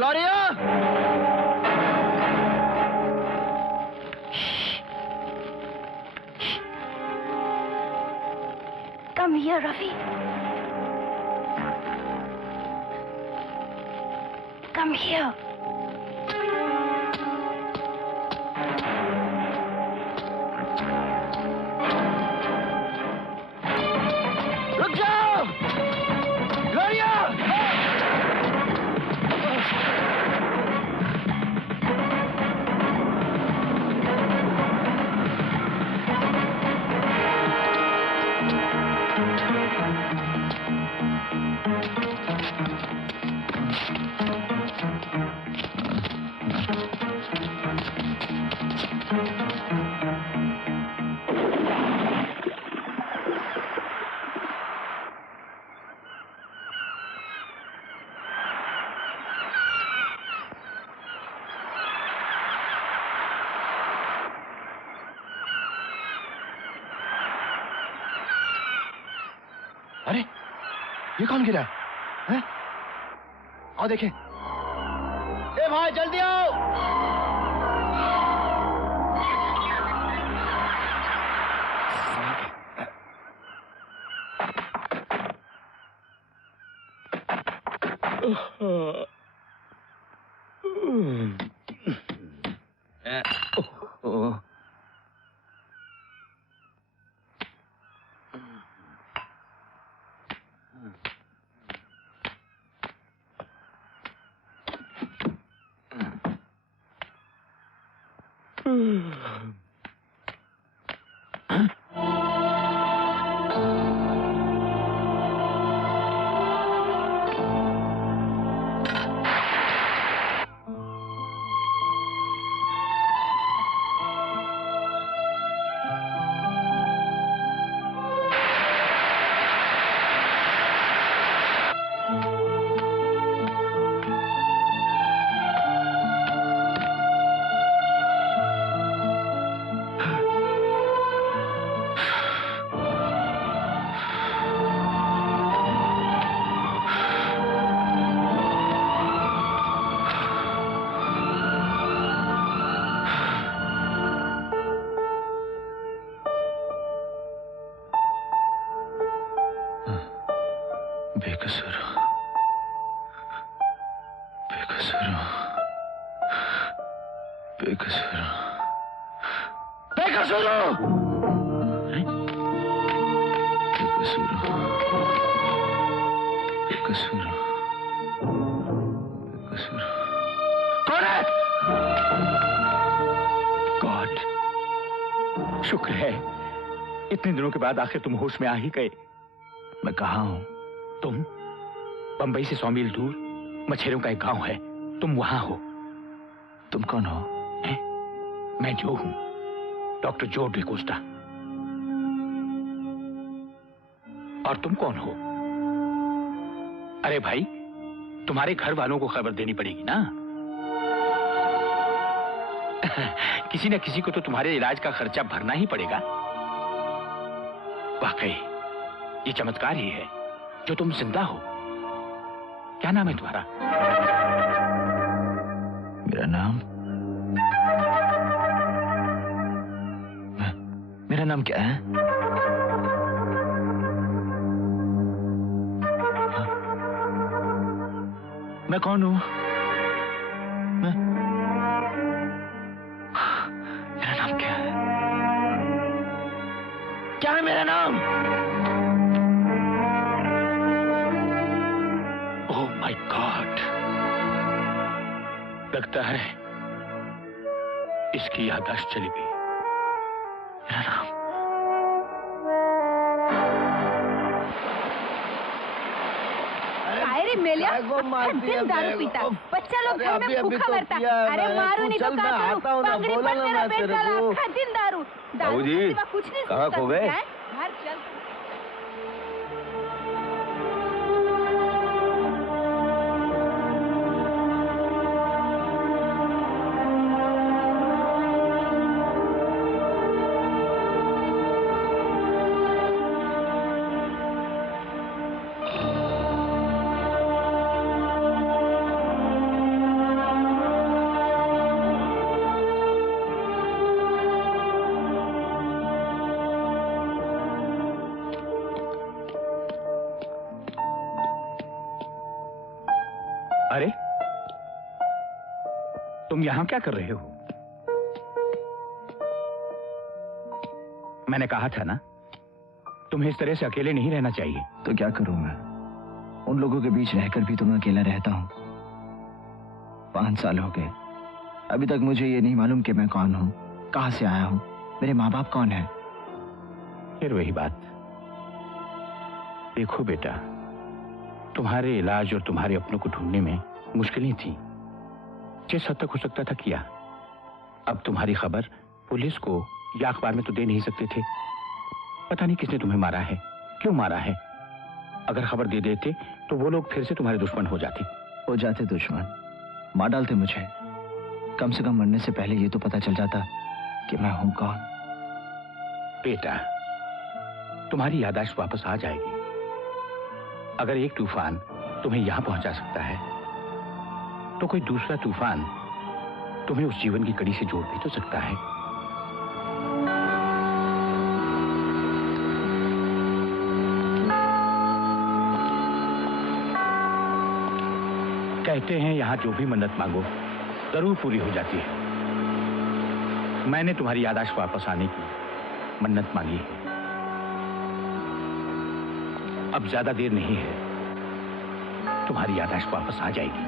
Gloria! Come here, Rafi. Come here. रुक जाओ! Gloria! अरे ये कौन गिरा है? आओ देखें। ए भाई जल्दी आओ। शुक्र है इतने दिनों के बाद आखिर तुम होश में आ ही गए। मैं कहाँ हूं? तुम बंबई से 100 मील दूर मछेरों का एक गांव है, तुम वहां हो। तुम कौन हो? मैं जो हूं, डॉक्टर जो डिकोस्टा। और तुम कौन हो? अरे भाई, तुम्हारे घर वालों को खबर देनी पड़ेगी ना। किसी न किसी को तो तुम्हारे इलाज का खर्चा भरना ही पड़ेगा। वाकई ये चमत्कार ही है जो तुम जिंदा हो। क्या नाम है तुम्हारा? मेरा नाम मेरा नाम क्या है? मैं कौन हूं? मेरा नाम क्या है? क्या है मेरा नाम? ओह माय गॉड, लगता है इसकी याददाश्त चली गई। मेरा नाम मेलिया दिन दारू पीता, बच्चा लोग घर में भूखा मरता। अरे मारो नहीं तो क्या करूं? पगड़ी पर तेरा पेट डाला, दिन दारू दारू सिवा कुछ नहीं कहाँ खो गए? घर चल। तुम यहाँ क्या कर रहे हो? मैंने कहा था ना, तुम्हें इस तरह से अकेले नहीं रहना चाहिए। तो क्या करूं मैं? उन लोगों के बीच रहकर भी तो मैं अकेला रहता हूं। 5 साल हो गए, अभी तक मुझे ये नहीं मालूम कि मैं कौन हूं, कहां से आया हूं, मेरे माँ बाप कौन है। फिर वही बात। देखो बेटा, तुम्हारे इलाज और तुम्हारे अपनों को ढूंढने में मुश्किलें थी, जिस हद तक हो सकता था किया। अब तुम्हारी खबर पुलिस को या अखबार में तो दे नहीं सकते थे। पता नहीं किसने तुम्हें मारा है, क्यों मारा है। अगर खबर दे देते तो वो लोग फिर से तुम्हारे दुश्मन हो जाते दुश्मन, मार डालते मुझे। कम से कम मरने से पहले ये तो पता चल जाता कि मैं हूं कौन। बेटा, तुम्हारी याददाश्त वापस आ जाएगी। अगर एक तूफान तुम्हें यहां पहुंचा सकता है, तो कोई दूसरा तूफान तुम्हें उस जीवन की कड़ी से जोड़ भी तो सकता है। कहते हैं यहां जो भी मन्नत मांगो जरूर पूरी हो जाती है। मैंने तुम्हारी याददाश्त वापस आने की मन्नत मांगी है। अब ज्यादा देर नहीं है, तुम्हारी याददाश्त वापस आ जाएगी।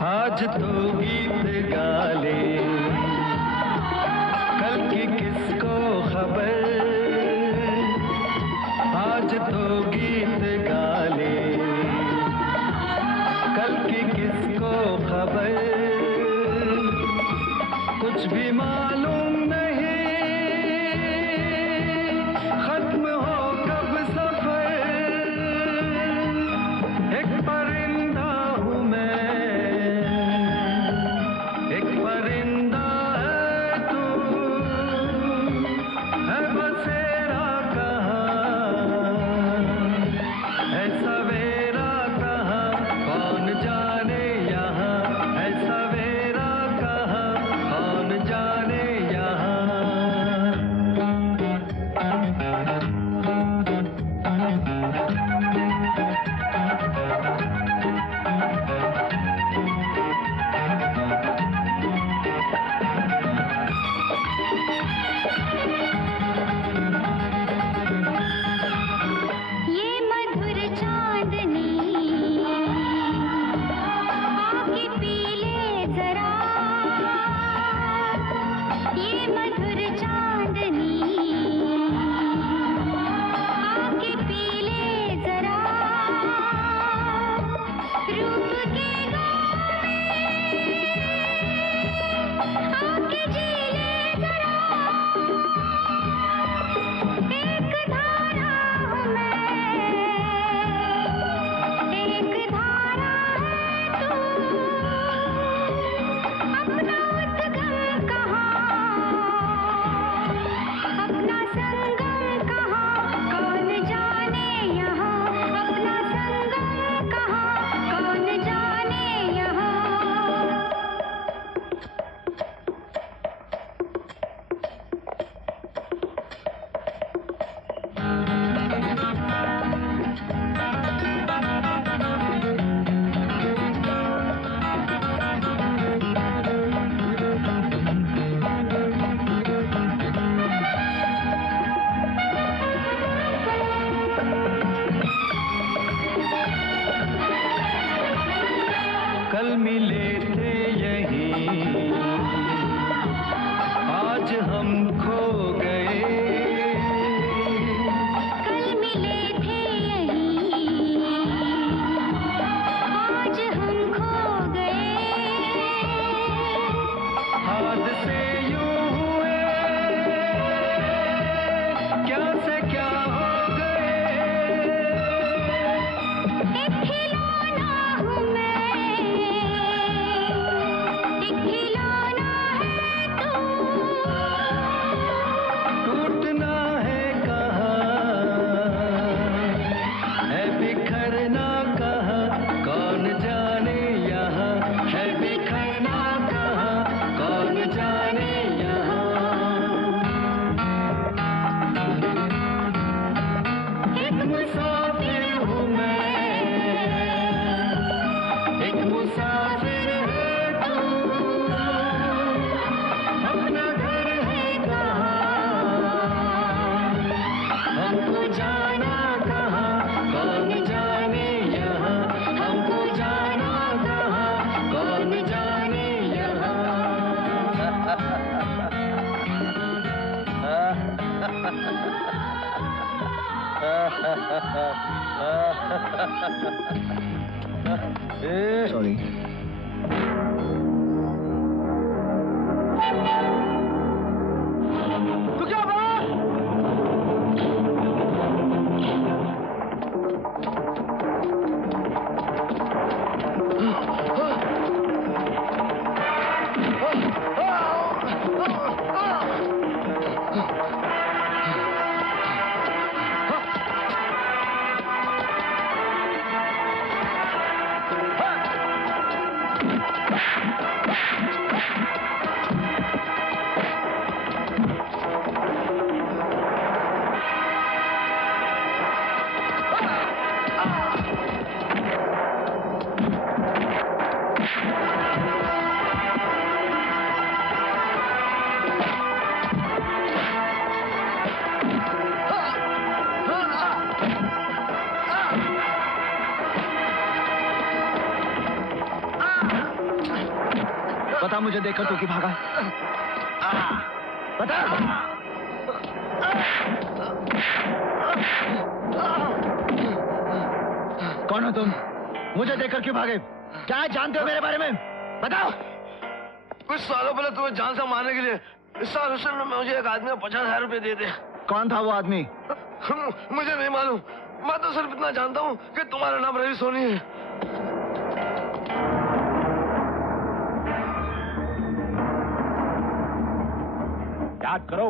आज तो गीत गा ले, कल की किसको खबर। आज तो गीत गा ले, कल की किसको खबर। कुछ भी मालूम नहीं खत्म हो कब सफर। एक परिंदा हूँ मैं, एक परिंदा है तू, है बसेरा कहाँ, है सवेरा कहाँ, कौन जाने यहाँ, है सवेरा कहाँ, कौन जाने एक मुसाफिर हूँ मैं, एक मुसाफिर है तू, अपना घर है कहाँ, हमको जाना कहाँ, कौन जाने यहाँ, हमको जाना कहाँ, कौन जाने यहाँ। सॉरी। तू क्या बोला? बता मुझे देखकर तू क्यों भागा? बता। कौन हो तुम? मुझे देखकर क्यों भागे? क्या जानते हो मेरे बारे में? बताओ। कुछ सालों पहले तुम्हें जान से मारने के लिए इस साल हुसैन ने मुझे एक आदमी को 50,000 रुपए दे दे। कौन था वो आदमी? मुझे नहीं मालूम। मैं तो सिर्फ इतना जानता हूँ कि तुम्हारा नाम रवि सोनी है। याद करो,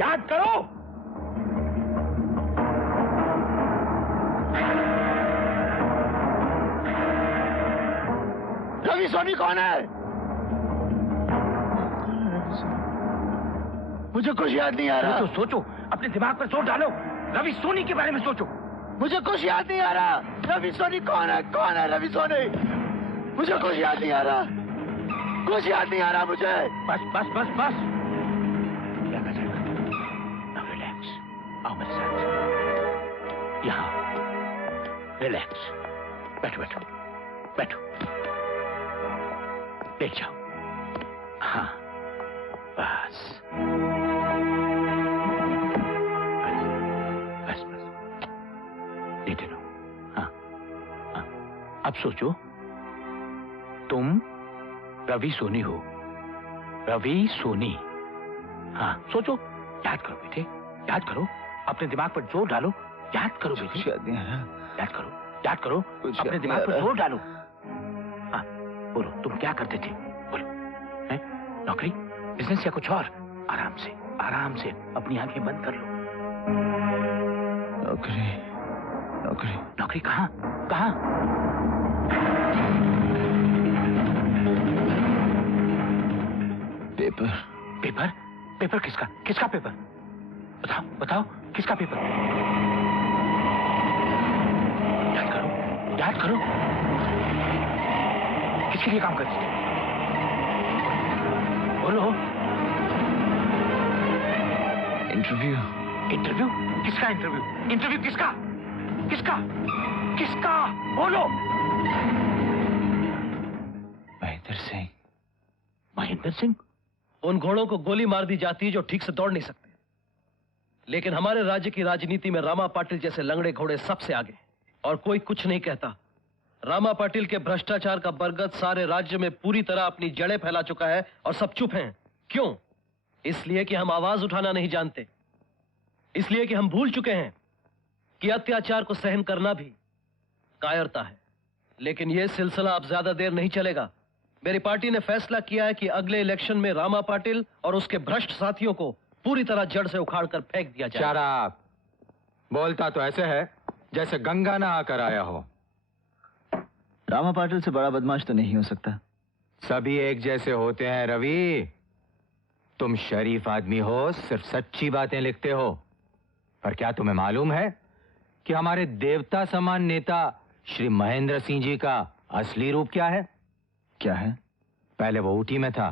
याद करो। रवि सोनी कौन है? मुझे कुछ याद नहीं आ रहा। तो सोचो, अपने दिमाग पर जोर डालो। रवि सोनी के बारे में सोचो। मुझे कुछ याद नहीं आ रहा। रवि सोनी कौन है? कौन है रवि सोनी? मुझे कुछ याद नहीं आ रहा। कुछ याद नहीं आ रहा मुझे। बस बस बस बस। रिलैक्स, आओ मेरे साथ। यहाँ रिलैक्स। बैठो बैठो बैठो। लेट जाओ। हाँ बस बस बस। लेटे रहो। हाँ हाँ। अब सोचो, तुम रवि सोनी हो। रवि सोनी। हाँ सोचो, याद करो बेटे, याद करो। अपने दिमाग पर जोर डालो। याद करो बेटे, याद नहीं आ रहा। याद करो, याद करो। अपने दिमाग पर जोर डालो। हाँ बोलो, तुम क्या करते थे? बोलो। हैं? नौकरी, बिजनेस या कुछ और? आराम से, आराम से अपनी आंखें बंद कर लो। नौकरी, नौकरी। नौकरी कहाँ? कहाँ? पेपर। पेपर? पेपर किसका? किसका पेपर? बताओ बताओ, किसका पेपर? याद करो, याद करो। किसके लिए काम करते थे? बोलो। इंटरव्यू। इंटरव्यू? किसका इंटरव्यू? इंटरव्यू किसका? किसका? किसका? बोलो। महेंद्र सिंह। महेंद्र सिंह? उन घोड़ों को गोली मार दी जाती है जो ठीक से दौड़ नहीं सकते, लेकिन हमारे राज्य की राजनीति में रामा पाटिल जैसे लंगड़े घोड़े सबसे आगे, और कोई कुछ नहीं कहता। रामा पाटिल के भ्रष्टाचार का बरगद सारे राज्य में पूरी तरह अपनी जड़ें फैला चुका है और सब चुप हैं। क्यों? इसलिए कि हम आवाज उठाना नहीं जानते, इसलिए कि हम भूल चुके हैं कि अत्याचार को सहन करना भी कायरता है। लेकिन यह सिलसिला अब ज्यादा देर नहीं चलेगा। मेरी पार्टी ने फैसला किया है कि अगले इलेक्शन में रामा पाटिल और उसके भ्रष्ट साथियों को पूरी तरह जड़ से उखाड़कर फेंक दिया जाए। शराब बोलता तो ऐसे है जैसे गंगा ना आकर आया हो। रामा पाटिल से बड़ा बदमाश तो नहीं हो सकता। सभी एक जैसे होते हैं रवि। तुम शरीफ आदमी हो, सिर्फ सच्ची बातें लिखते हो। पर क्या तुम्हें मालूम है कि हमारे देवता समान नेता श्री महेंद्र सिंह जी का असली रूप क्या है? क्या है? पहले वो ऊटी में था,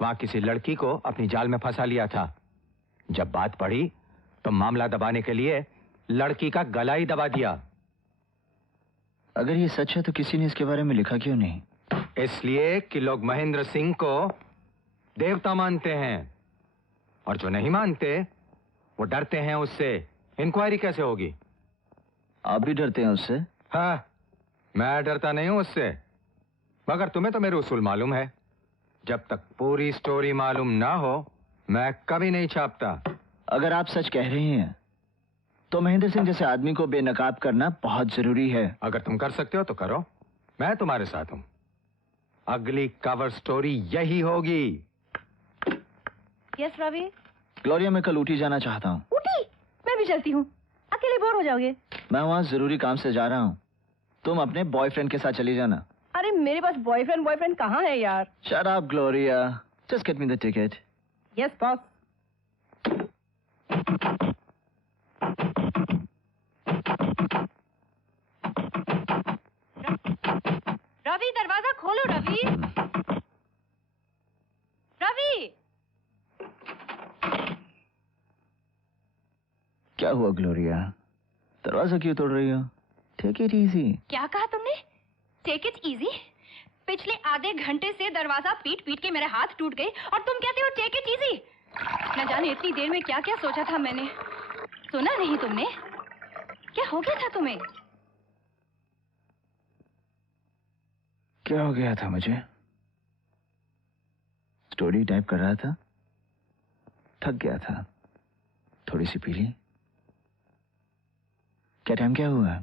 वहां किसी लड़की को अपनी जाल में फंसा लिया था। जब बात पड़ी तो मामला दबाने के लिए लड़की का गला ही दबा दिया। अगर ये सच है तो किसी ने इसके बारे में लिखा क्यों नहीं? इसलिए कि लोग महेंद्र सिंह को देवता मानते हैं, और जो नहीं मानते वो डरते हैं उससे। इंक्वायरी कैसे होगी? आप भी डरते हैं उससे? हाँ, मैं डरता नहीं हूं उससे, मगर तुम्हें तो मेरे उसूल मालूम है। जब तक पूरी स्टोरी मालूम ना हो मैं कभी नहीं छापता। अगर आप सच कह रहे हैं तो महेंद्र सिंह जैसे आदमी को बेनकाब करना बहुत जरूरी है। अगर तुम कर सकते हो तो करो, मैं तुम्हारे साथ हूं। अगली कवर स्टोरी यही होगी। यस रवि। ग्लोरिया, मैं कल ऊटी जाना चाहता हूँ। ऊटी? मैं भी चलती हूँ, अकेले बोर हो जाओगे। मैं वहाँ जरूरी काम से जा रहा हूँ, तुम अपने बॉयफ्रेंड के साथ चली जाना। अरे मेरे पास बॉयफ्रेंड कहाँ है यार? Shut up, Gloria. Just get me the ticket. Yes boss. Ravi, दरवाजा खोलो रवि। रवि! क्या हुआ ग्लोरिया? दरवाजा क्यों तोड़ रही हो? Take it easy. क्या कहा तुमने? Take it easy? पिछले आधे घंटे से दरवाजा पीट पीट के मेरे हाथ टूट गए और तुम कहते हो टेक इट इजी? न जाने इतनी देर में क्या क्या सोचा था मैंने। सुना नहीं तुमने? क्या हो गया था तुम्हें? क्या हो गया था मुझे? स्टोरी टाइप कर रहा था, थक गया था, थोड़ी सी पी ली। क्या टाइम क्या हुआ?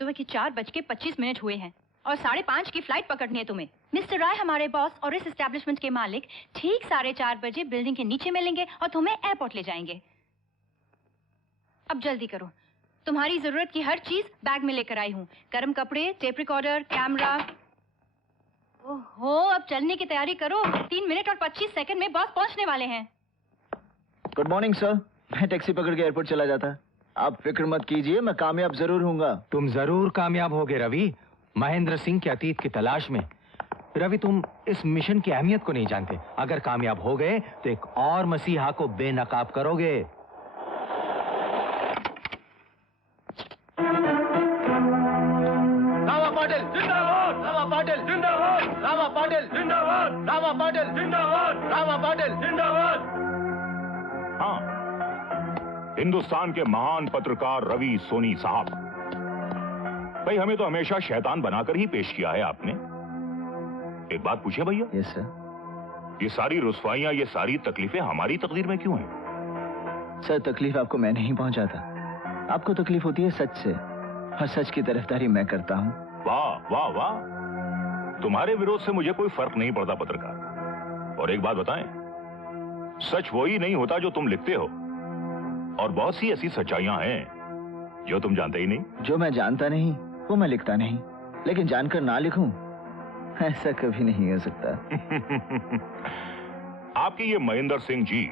सुबह के 4:25 हुए हैं और 5:30 की फ्लाइट पकड़नी है तुम्हें। मिस्टर राय हमारे बॉस और इस एस्टेब्लिशमेंट के मालिक ठीक 4:30 बजे बिल्डिंग के नीचे मिलेंगे और तुम्हें एयरपोर्ट ले जाएंगे। अब जल्दी करो, तुम्हारी जरूरत की हर चीज बैग में लेकर आई हूँ। गर्म कपड़े, टेप रिकॉर्डर, कैमरा। ओहो, अब चलने की तैयारी करो। 3 मिनट और 25 सेकंड में बॉस पहुंचने वाले हैं। गुड मॉर्निंग सर, मैं टैक्सी पकड़ के एयरपोर्ट चला जाता। आप फिक्र मत कीजिए, मैं कामयाब जरूर हूँगा। तुम जरूर कामयाब होगे रवि, महेंद्र सिंह के अतीत की तलाश में। रवि, तुम इस मिशन की अहमियत को नहीं जानते। अगर कामयाब हो गए तो एक और मसीहा को बेनकाब करोगे। रामा पाटिल जिंदाबाद! रामा पाटिल जिंदाबाद! रामा पाटिल जिंदाबाद! रामा पाटिल जिंदाबाद! रामा पाटिल जिंदाबाद! हाँ, हिंदुस्तान के महान पत्रकार रवि सोनी साहब, भाई हमें तो हमेशा शैतान बनाकर ही पेश किया है आपने। एक बात पूछे भैया? Yes sir. ये सारी रुस्वाइयां, ये सारी तकलीफें हमारी तकदीर में क्यों हैं? सर, तकलीफ आपको मैं नहीं पहुंचाता, आपको तकलीफ होती है सच से, और सच की तरफदारी मैं करता हूँ। वाह वाह वाह, तुम्हारे विरोध से मुझे कोई फर्क नहीं पड़ता पत्रकार। और एक बात बताएं, सच वही नहीं होता जो तुम लिखते हो, और बहुत सी ऐसी सच्चाइयां हैं जो तुम जानते ही नहीं। जो मैं जानता नहीं वो मैं लिखता नहीं, लेकिन जानकर ना लिखूं ऐसा कभी नहीं हो सकता। आपके ये महेंद्र सिंह जी,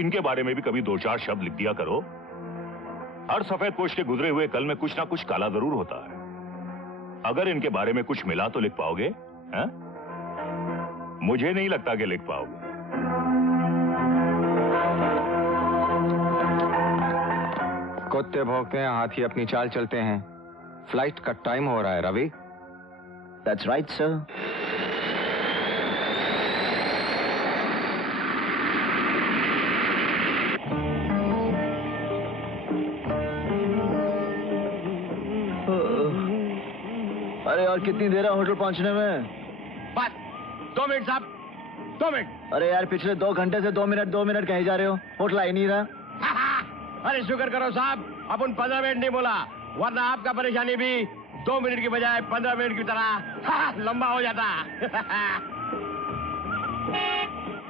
इनके बारे में भी कभी 2-4 शब्द लिख दिया करो। हर सफेद पोश के गुजरे हुए कल में कुछ ना कुछ काला जरूर होता है। अगर इनके बारे में कुछ मिला तो लिख पाओगे? हैं? मुझे नहीं लगता कि लिख पाओगे। कुत्ते भौंकते हैं, हाथी अपनी चाल चलते हैं। फ्लाइट का टाइम हो रहा है रवि। That's right, sir. अरे यार, कितनी देर है होटल पहुंचने में? बस 2 मिनट साहब, 2 मिनट। अरे यार, पिछले 2 घंटे से 2 मिनट कहीं जा रहे हो, होटल आ ही नहीं रहा। अरे शुक्र करो साहब, अपन 15 मिनट नहीं बोला, वरना आपका परेशानी भी 2 मिनट की बजाय 15 मिनट की तरह लंबा हो जाता।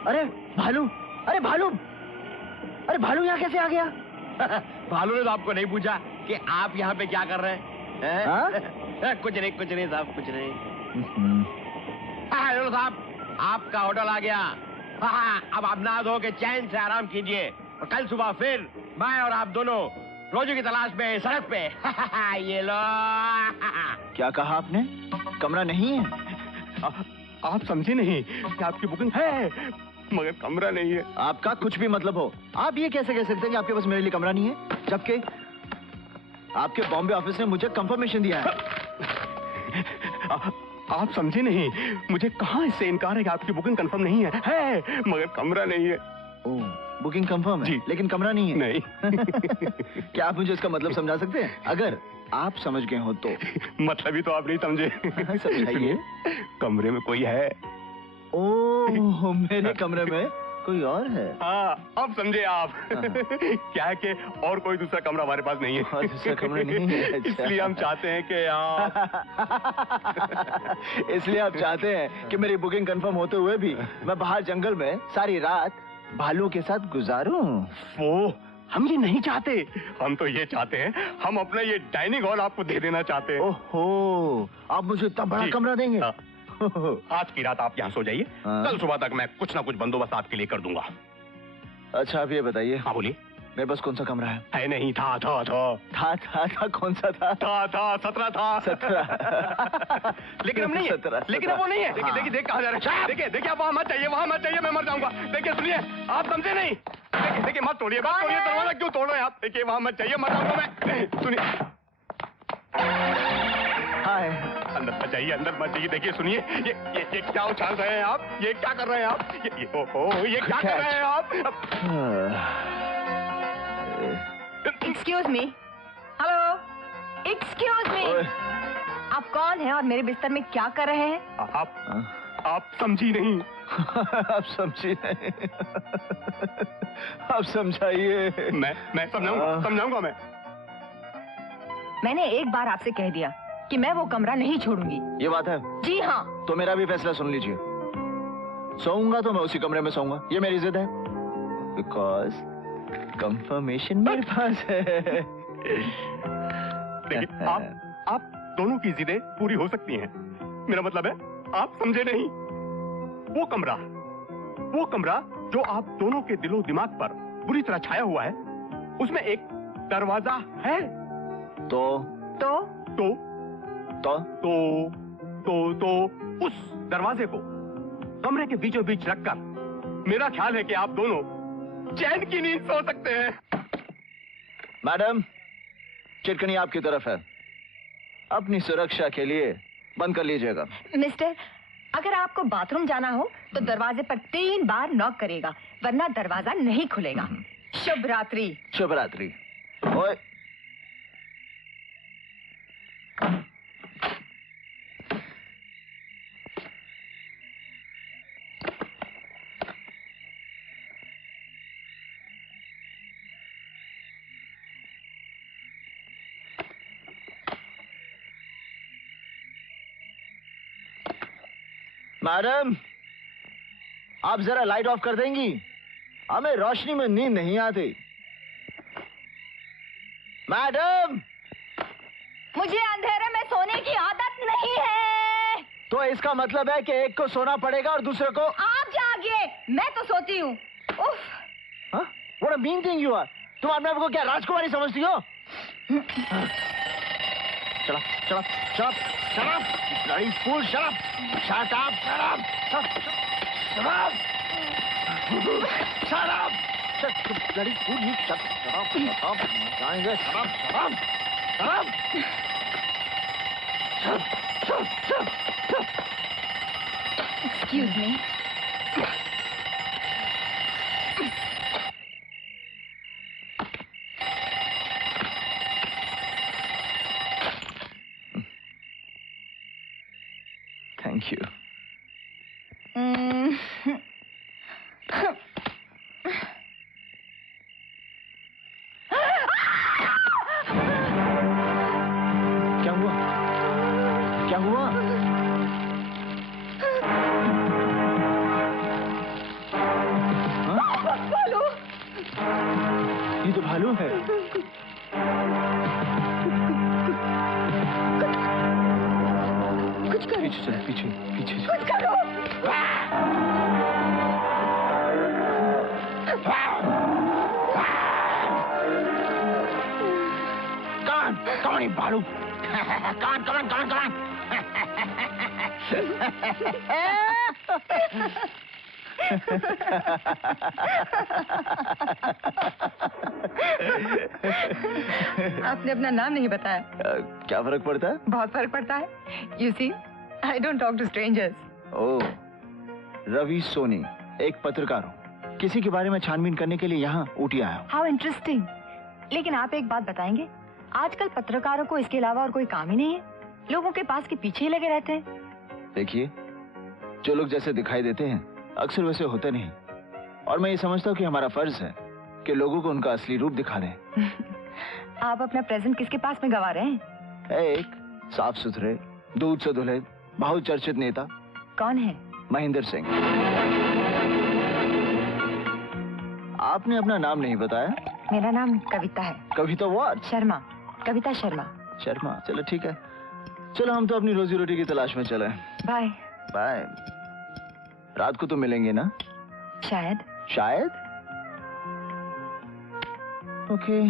अरे भालू, अरे भालू, अरे भालू यहाँ कैसे आ गया? भालू ने तो आपको नहीं पूछा कि आप यहाँ पे क्या कर रहे हैं? कुछ नहीं साहब, कुछ नहीं। हेलो साहब, आपका होटल आ गया। अब आप नहा धो के चैन से आराम कीजिए, और कल सुबह फिर मैं और आप दोनों रोजू की तलाश में सड़क पे। ये लो। क्या कहा आपने? कमरा नहीं है? आप समझे नहीं कि आपकी बुकिंग है मगर कमरा नहीं है। आपका कुछ भी मतलब हो, आप ये कैसे कह सकते हैं कि आपके पास मेरे लिए कमरा नहीं है, जबकि आपके बॉम्बे ऑफिस ने मुझे कंफर्मेशन दिया है। आप समझे नहीं, मुझे कहाँ इससे इनकार है कि आपकी बुकिंग कंफर्म नहीं है मगर कमरा नहीं है। ओह, बुकिंग कंफर्म है जी, लेकिन कमरा नहीं है। नहीं। क्या आप मुझे इसका मतलब समझा सकते हैं? अगर आप समझ गए हो तो। मतलब ही तो आप नहीं समझे। समझाइए। कमरे में कोई है। ओह, मेरे कमरे में कोई और है। हाँ, अब समझे आप। क्या है कि और कोई दूसरा कमरा हमारे पास नहीं है। और दूसरा कमरा नहीं है। अच्छा। इसलिए हम चाहते हैं कि आप इसलिए आप चाहते हैं कि मेरी बुकिंग कंफर्म होते हुए भी मैं बाहर जंगल में सारी रात भालू के साथ गुजारूं। वो हम ये नहीं चाहते। हम तो ये चाहते हैं, हम अपना ये डाइनिंग हॉल आपको दे देना चाहते हैं। ओहो, आप मुझे इतना बड़ा कमरा देंगे? हाँ। आज की रात आप यहाँ सो जाइए, कल सुबह तक मैं कुछ ना कुछ बंदोबस्त आपके लिए कर दूंगा। अच्छा, आप ये बताइए। हाँ बोलिए। मेरे पास कौन सा कमरा है? नहीं, था कौन सा था? 17 था। 17। लेकिन हम नहीं है। 17। लेकिन अब वो नहीं है। हाँ। देखिए कहाँ जा रहे हैं। देखिए आप वहाँ मत जाइए, मैं मर जाऊंगा। देखिए सुनिए, आप समझे नहीं। देखिए मत तोड़िए, दरवाजा क्यों तोड़ रहे हैं आप? देखिए वहाँ मत जाइए, मर जाऊंगा मैं। सुनिए, हाय। अंदर मत जाइए। देखिए सुनिए, ये क्या उछाल रहे हैं आप? ये क्या कर रहे हैं आप? ये क्या कर रहे हैं आप? Excuse me. Hello, excuse me. आप कौन हैं और मेरे बिस्तर में क्या कर रहे हैं? आप समझी नहीं। आप समझी नहीं। आप समझाइए। मैं समझाऊंगा मैं। मैंने एक बार आपसे कह दिया कि मैं वो कमरा नहीं छोड़ूंगी। ये बात है? जी हाँ। तो मेरा भी फैसला सुन लीजिए। सोऊंगा तो मैं उसी कमरे में सोऊंगा, ये मेरी जिद है। बिकॉज कंफर्मेशन मेरे पास है। देखिए, आप दोनों की जिदें पूरी हो सकती हैं। मेरा मतलब है, आप समझे नहीं। वो कमरा जो आप दोनों के दिलो दिमाग पर बुरी तरह छाया हुआ है, उसमें एक दरवाजा है। तो उस दरवाजे को कमरे के बीचों बीच रखकर मेरा ख्याल है कि आप दोनों चैन की नींद सो सकते हैं। मैडम, चिटकनी आपकी तरफ है, अपनी सुरक्षा के लिए बंद कर लीजिएगा। मिस्टर, अगर आपको बाथरूम जाना हो तो दरवाजे पर 3 बार नॉक करेगा, वरना दरवाजा नहीं खुलेगा। शुभ रात्रि। शुभ रात्रि। ओए, मैडम, आप जरा लाइट ऑफ कर देंगी? हमें रोशनी में नींद नहीं आती। मैडम, मुझे अंधेरे में सोने की आदत नहीं है। तो इसका मतलब है कि एक को सोना पड़ेगा और दूसरे को? आप जागिए, मैं तो सोती हूँ। What a mean thing you are। तुम अपने आप को क्या राजकुमारी समझती हो? Shut up, bloody fool, shut up, shut up, bloody fool, you shut up, Excuse me. Thank you. क्या हुआ? क्या हुआ? भालू। ये तो भालू है। कुछ करो। पीछे चल, पीछे कुछ करो। कौन बालू कौन कौन कौन कौन आपने अपना नाम नहीं बताया। क्या फर्क पड़ता है? बहुत फर्क पड़ता है। You see, I don't talk to strangers. ओह, रवि सोनी, एक पत्रकार हूँ। किसी के बारे में छानबीन करने के लिए यहाँ ऊटी आया हूँ। How interesting. लेकिन आप एक बात बताएंगे, आजकल पत्रकारों को इसके अलावा और कोई काम ही नहीं है, लोगों के पास के पीछे ही लगे रहते हैं। देखिए, जो लोग जैसे दिखाई देते हैं अक्सर वैसे होते नहीं, और मैं ये समझता हूँ कि हमारा फर्ज है कि लोगों को उनका असली रूप दिखा दें। आप अपना प्रेजेंट किसके पास में गवा रहे हैं? एक साफ सुथरे, दूध से धुले, बहुत चर्चित नेता। कौन है? महेंद्र सिंह। आपने अपना नाम नहीं बताया। मेरा नाम कविता है। कविता व्हाट? शर्मा, कविता शर्मा। शर्मा, चलो ठीक है। चलो हम तो अपनी रोजी रोटी की तलाश में चले। Bye bye. रात को तो मिलेंगे ना? शायद। शायद? ओके।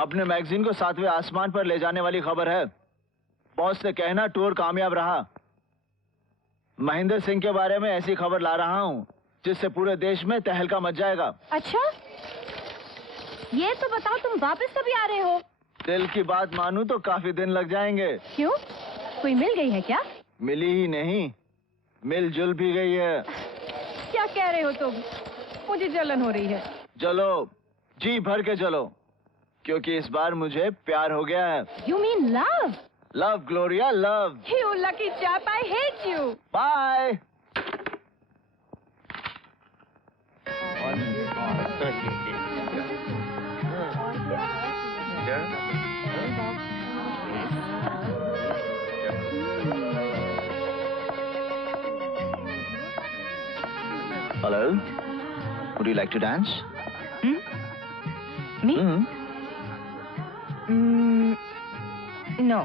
अपने मैगजीन को 7वें आसमान पर ले जाने वाली खबर है। बॉस से कहना टूर कामयाब रहा। महेंद्र सिंह के बारे में ऐसी खबर ला रहा हूँ जिससे पूरे देश में तहलका मच जाएगा। अच्छा, ये तो बताओ तुम वापस कभी आ रहे हो? दिल की बात मानूं तो काफी दिन लग जाएंगे। क्यों? कोई मिल गई है क्या? मिली ही नहीं, मिलजुल भी गई है। क्या कह रहे हो तुम? मुझे जलन हो रही है। जलो, जी भर के जलो, क्योंकि इस बार मुझे प्यार हो गया है। You mean love? Love, Gloria, love. You lucky chap, I hate you. Bye. Hello. Would you like to dance? Me? No.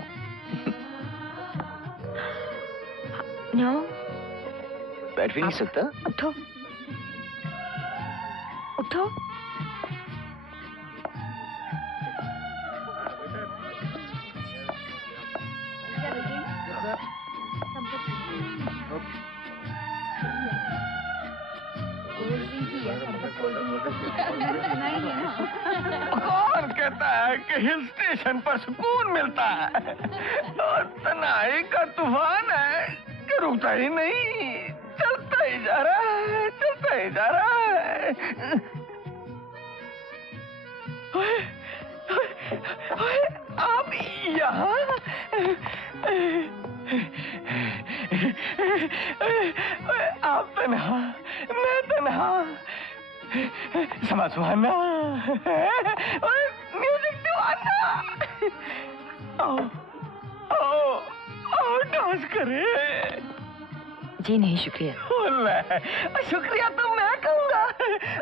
No. बैठ भी नहीं सकता? उठो, उठो। कौन कहता है कि हिल स्टेशन पर सुकून मिलता है? और तन्हाई का तूफान है कि रुकता ही नहीं, चलता ही जा रहा है, चलता ही जा रहा है। आप यहाँ? आप तन्हा, मैं तन्हा, समझवाना, म्यूजिक दीवाना। आओ, आओ, आओ डांस करें। जी नहीं, शुक्रिया। शुक्रिया तो मैं कहूँगा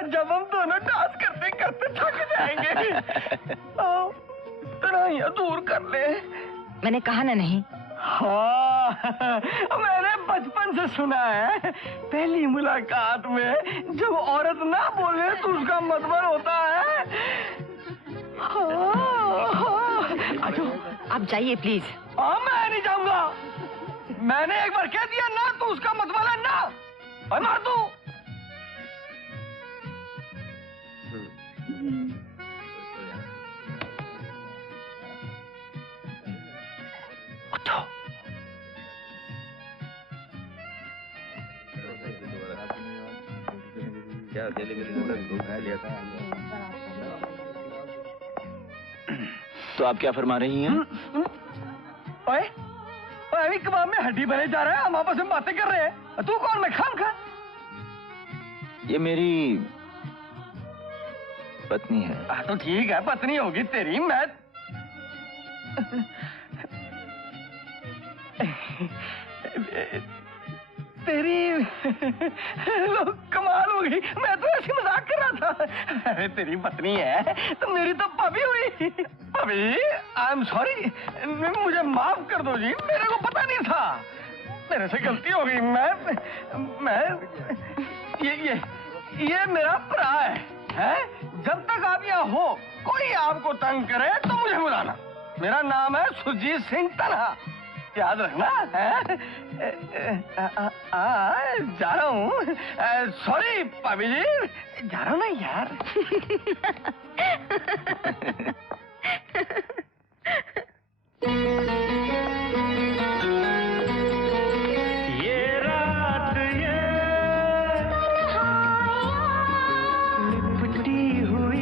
जब हम दोनों डांस करते करते थक जाएंगे। आओ, तन्हाइयाँ दूर कर ले। मैंने कहा ना नहीं। हाँ, मैंने बचपन से सुना है, पहली मुलाकात में जब औरत ना बोले तो उसका मतलब होता है। आजो, आप जाइए प्लीज। मैं नहीं जाऊंगा। मैंने एक बार कह दिया ना तो उसका मतलब है ना। और मार दो। उठो। क्या तो आप क्या फरमा रही हैं? ओए, अभी कबाब में हड्डी भरे जा रहा है, हम आपस में बातें कर रहे हैं। तू कौन, मैं खाम खा? ये मेरी पत्नी है। तो ठीक है, पत्नी होगी तेरी। मैं तेरी कमाल हो गई, मैं तो ऐसे मजाक कर रहा था। अरे तेरी पत्नी है तो मेरी तो पपी हुई। पपी, आई एम सॉरी, मुझे माफ कर दो जी, मेरे को पता नहीं था, मेरे से गलती हो गई। मैं ये मेरा भरा है? जब तक आप यहाँ हो, कोई आपको तंग करे तो मुझे बुलाना। मेरा नाम है सुरजीत सिंह तन्हा, याद रखना है। जा रहा हूँ। सॉरी भाभी जी, जा रहा हूँ ना यार। ये रात ये लिपटी हुई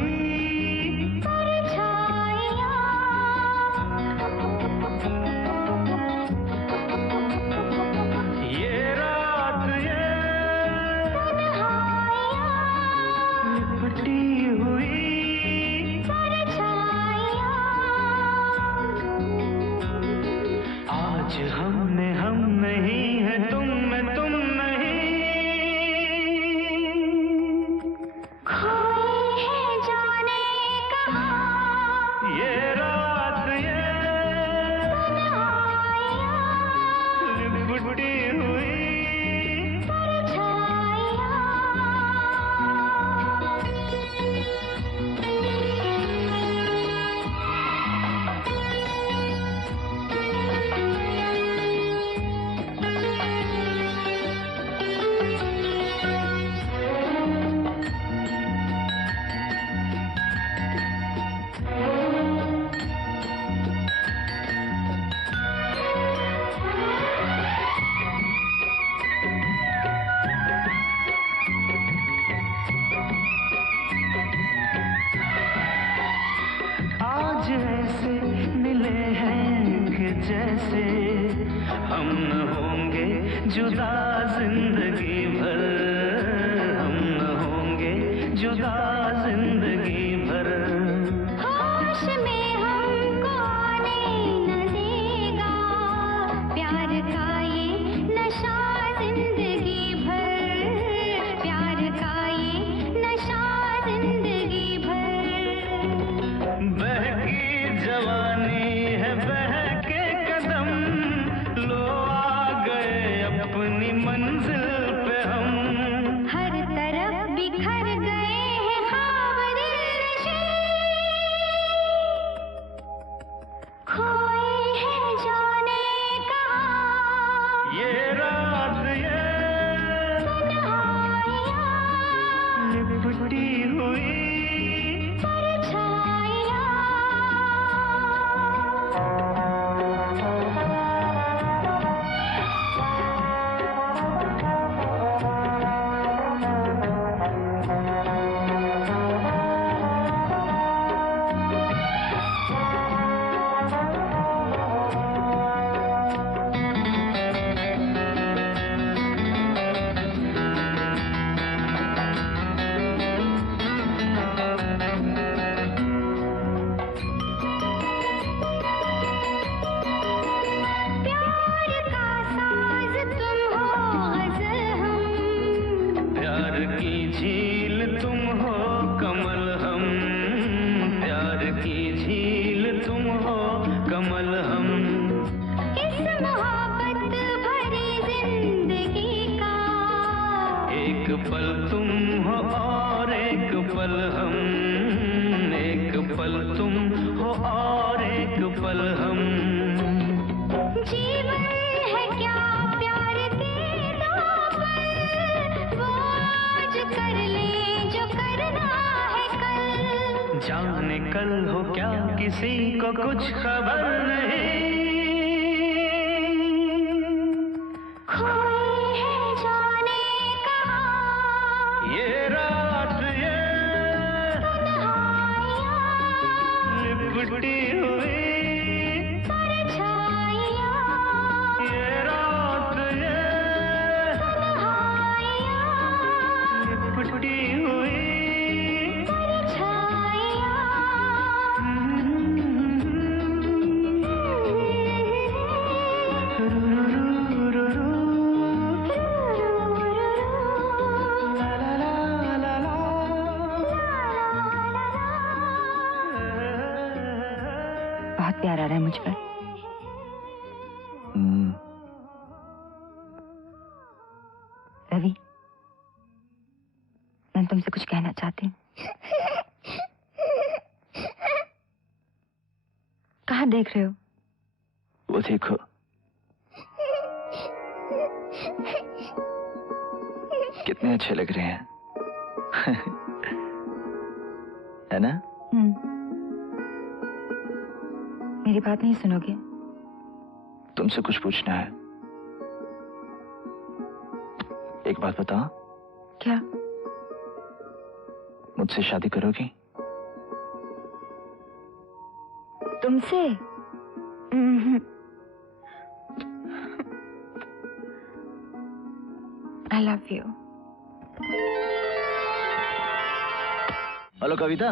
तुमसे कुछ कहना चाहती हूँ। कहाँ देख रहे हो? वो देखो। कितने अच्छे लग रहे हैं। है ना? मेरी बात नहीं सुनोगे? तुमसे कुछ पूछना है। एक बात बताओ। क्या? मुझसे शादी करोगी? तुमसे? I love you. हेलो कविता,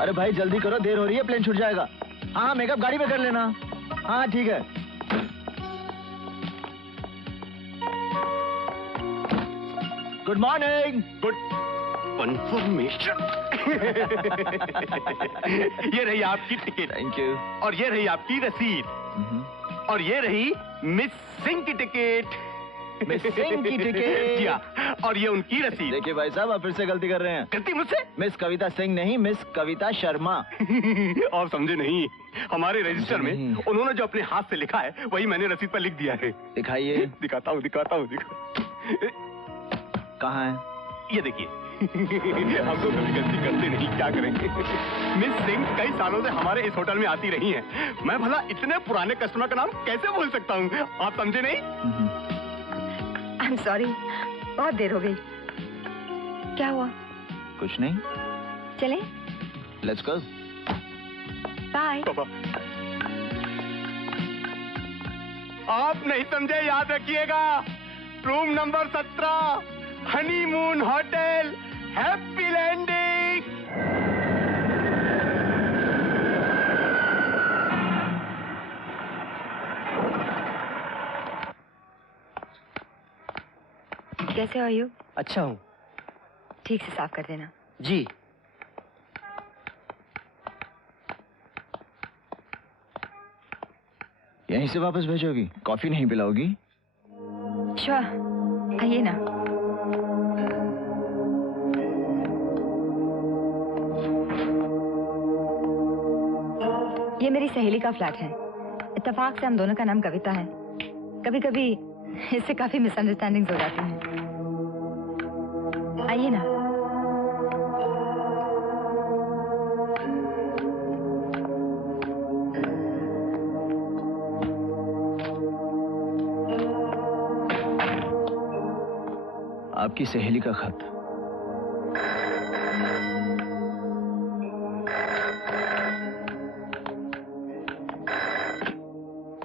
अरे भाई जल्दी करो, देर हो रही है, प्लेन छूट जाएगा। हाँ मेकअप गाड़ी में कर लेना। हाँ ठीक है। Good morning. Good confirmation. ये रही आपकी टिकट। Thank you. और ये रही आपकी रसीद। और ये रही मिस सिंह की टिकट। मिस सिंह की टिकट। जी हाँ, और ये उनकी रसीद। देखिए भाई साहब, आप फिर से गलती कर रहे हैं। गलती मुझसे? मिस कविता सिंह नहीं, मिस कविता शर्मा। आप समझे नहीं, हमारे रजिस्टर में उन्होंने जो अपने हाथ से लिखा है वही मैंने रसीद पर लिख दिया है। दिखाइए। दिखाता हूँ। कहाँ है? ये देखिए। हम तो कभी गलती करते नहीं, क्या करेंगे। मिस सिंह कई सालों से हमारे इस होटल में आती रही हैं। मैं भला इतने पुराने कस्टमर का नाम कैसे भूल सकता हूँ, आप समझे नहीं? I'm sorry, बहुत देर हो गई। क्या हुआ? कुछ नहीं। चलें? Let's go. बाय। आप नहीं समझे, याद रखिएगा। Room number 17, honeymoon hotel, happy landing. कैसे हो यू? अच्छा हूँ। ठीक से साफ कर देना। जी। यहीं से वापस भेजोगी? कॉफी नहीं पिलाओगी? श्योर, आइए ना। ये मेरी सहेली का फ्लैट है। इत्तेफाक से हम दोनों का नाम कविता है। कभी कभी इससे काफी मिसअंडरस्टैंडिंग्स हो जाती हैं। आइए ना। आपकी सहेली का खत।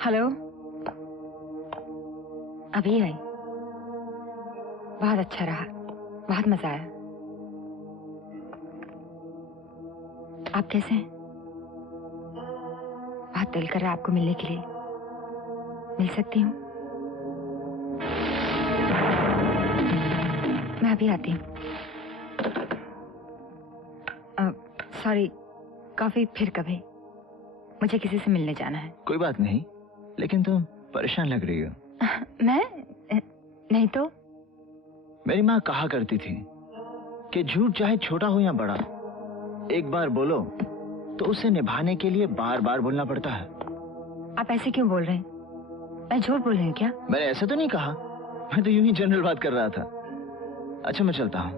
हेलो, अभी आई। बहुत अच्छा रहा, बहुत मजा आया। आप कैसे हैं? बहुत दिल कर रहा है आपको मिलने के लिए। मिल सकती हूँ? मैं अभी आती हूँ। सॉरी, कॉफी फिर कभी। मुझे किसी से मिलने जाना है। कोई बात नहीं, लेकिन तुम परेशान लग रही हो। मैं? नहीं तो। मेरी माँ कहा करती थी कि झूठ चाहे छोटा हो या बड़ा, एक बार बोलो तो उसे निभाने के लिए बार बार बोलना पड़ता है। आप ऐसे क्यों बोल रहे हैं? मैं झूठ बोल रही हूँ क्या? मैंने ऐसे तो नहीं कहा, मैं तो यूं ही जनरल बात कर रहा था। अच्छा मैं चलता हूँ।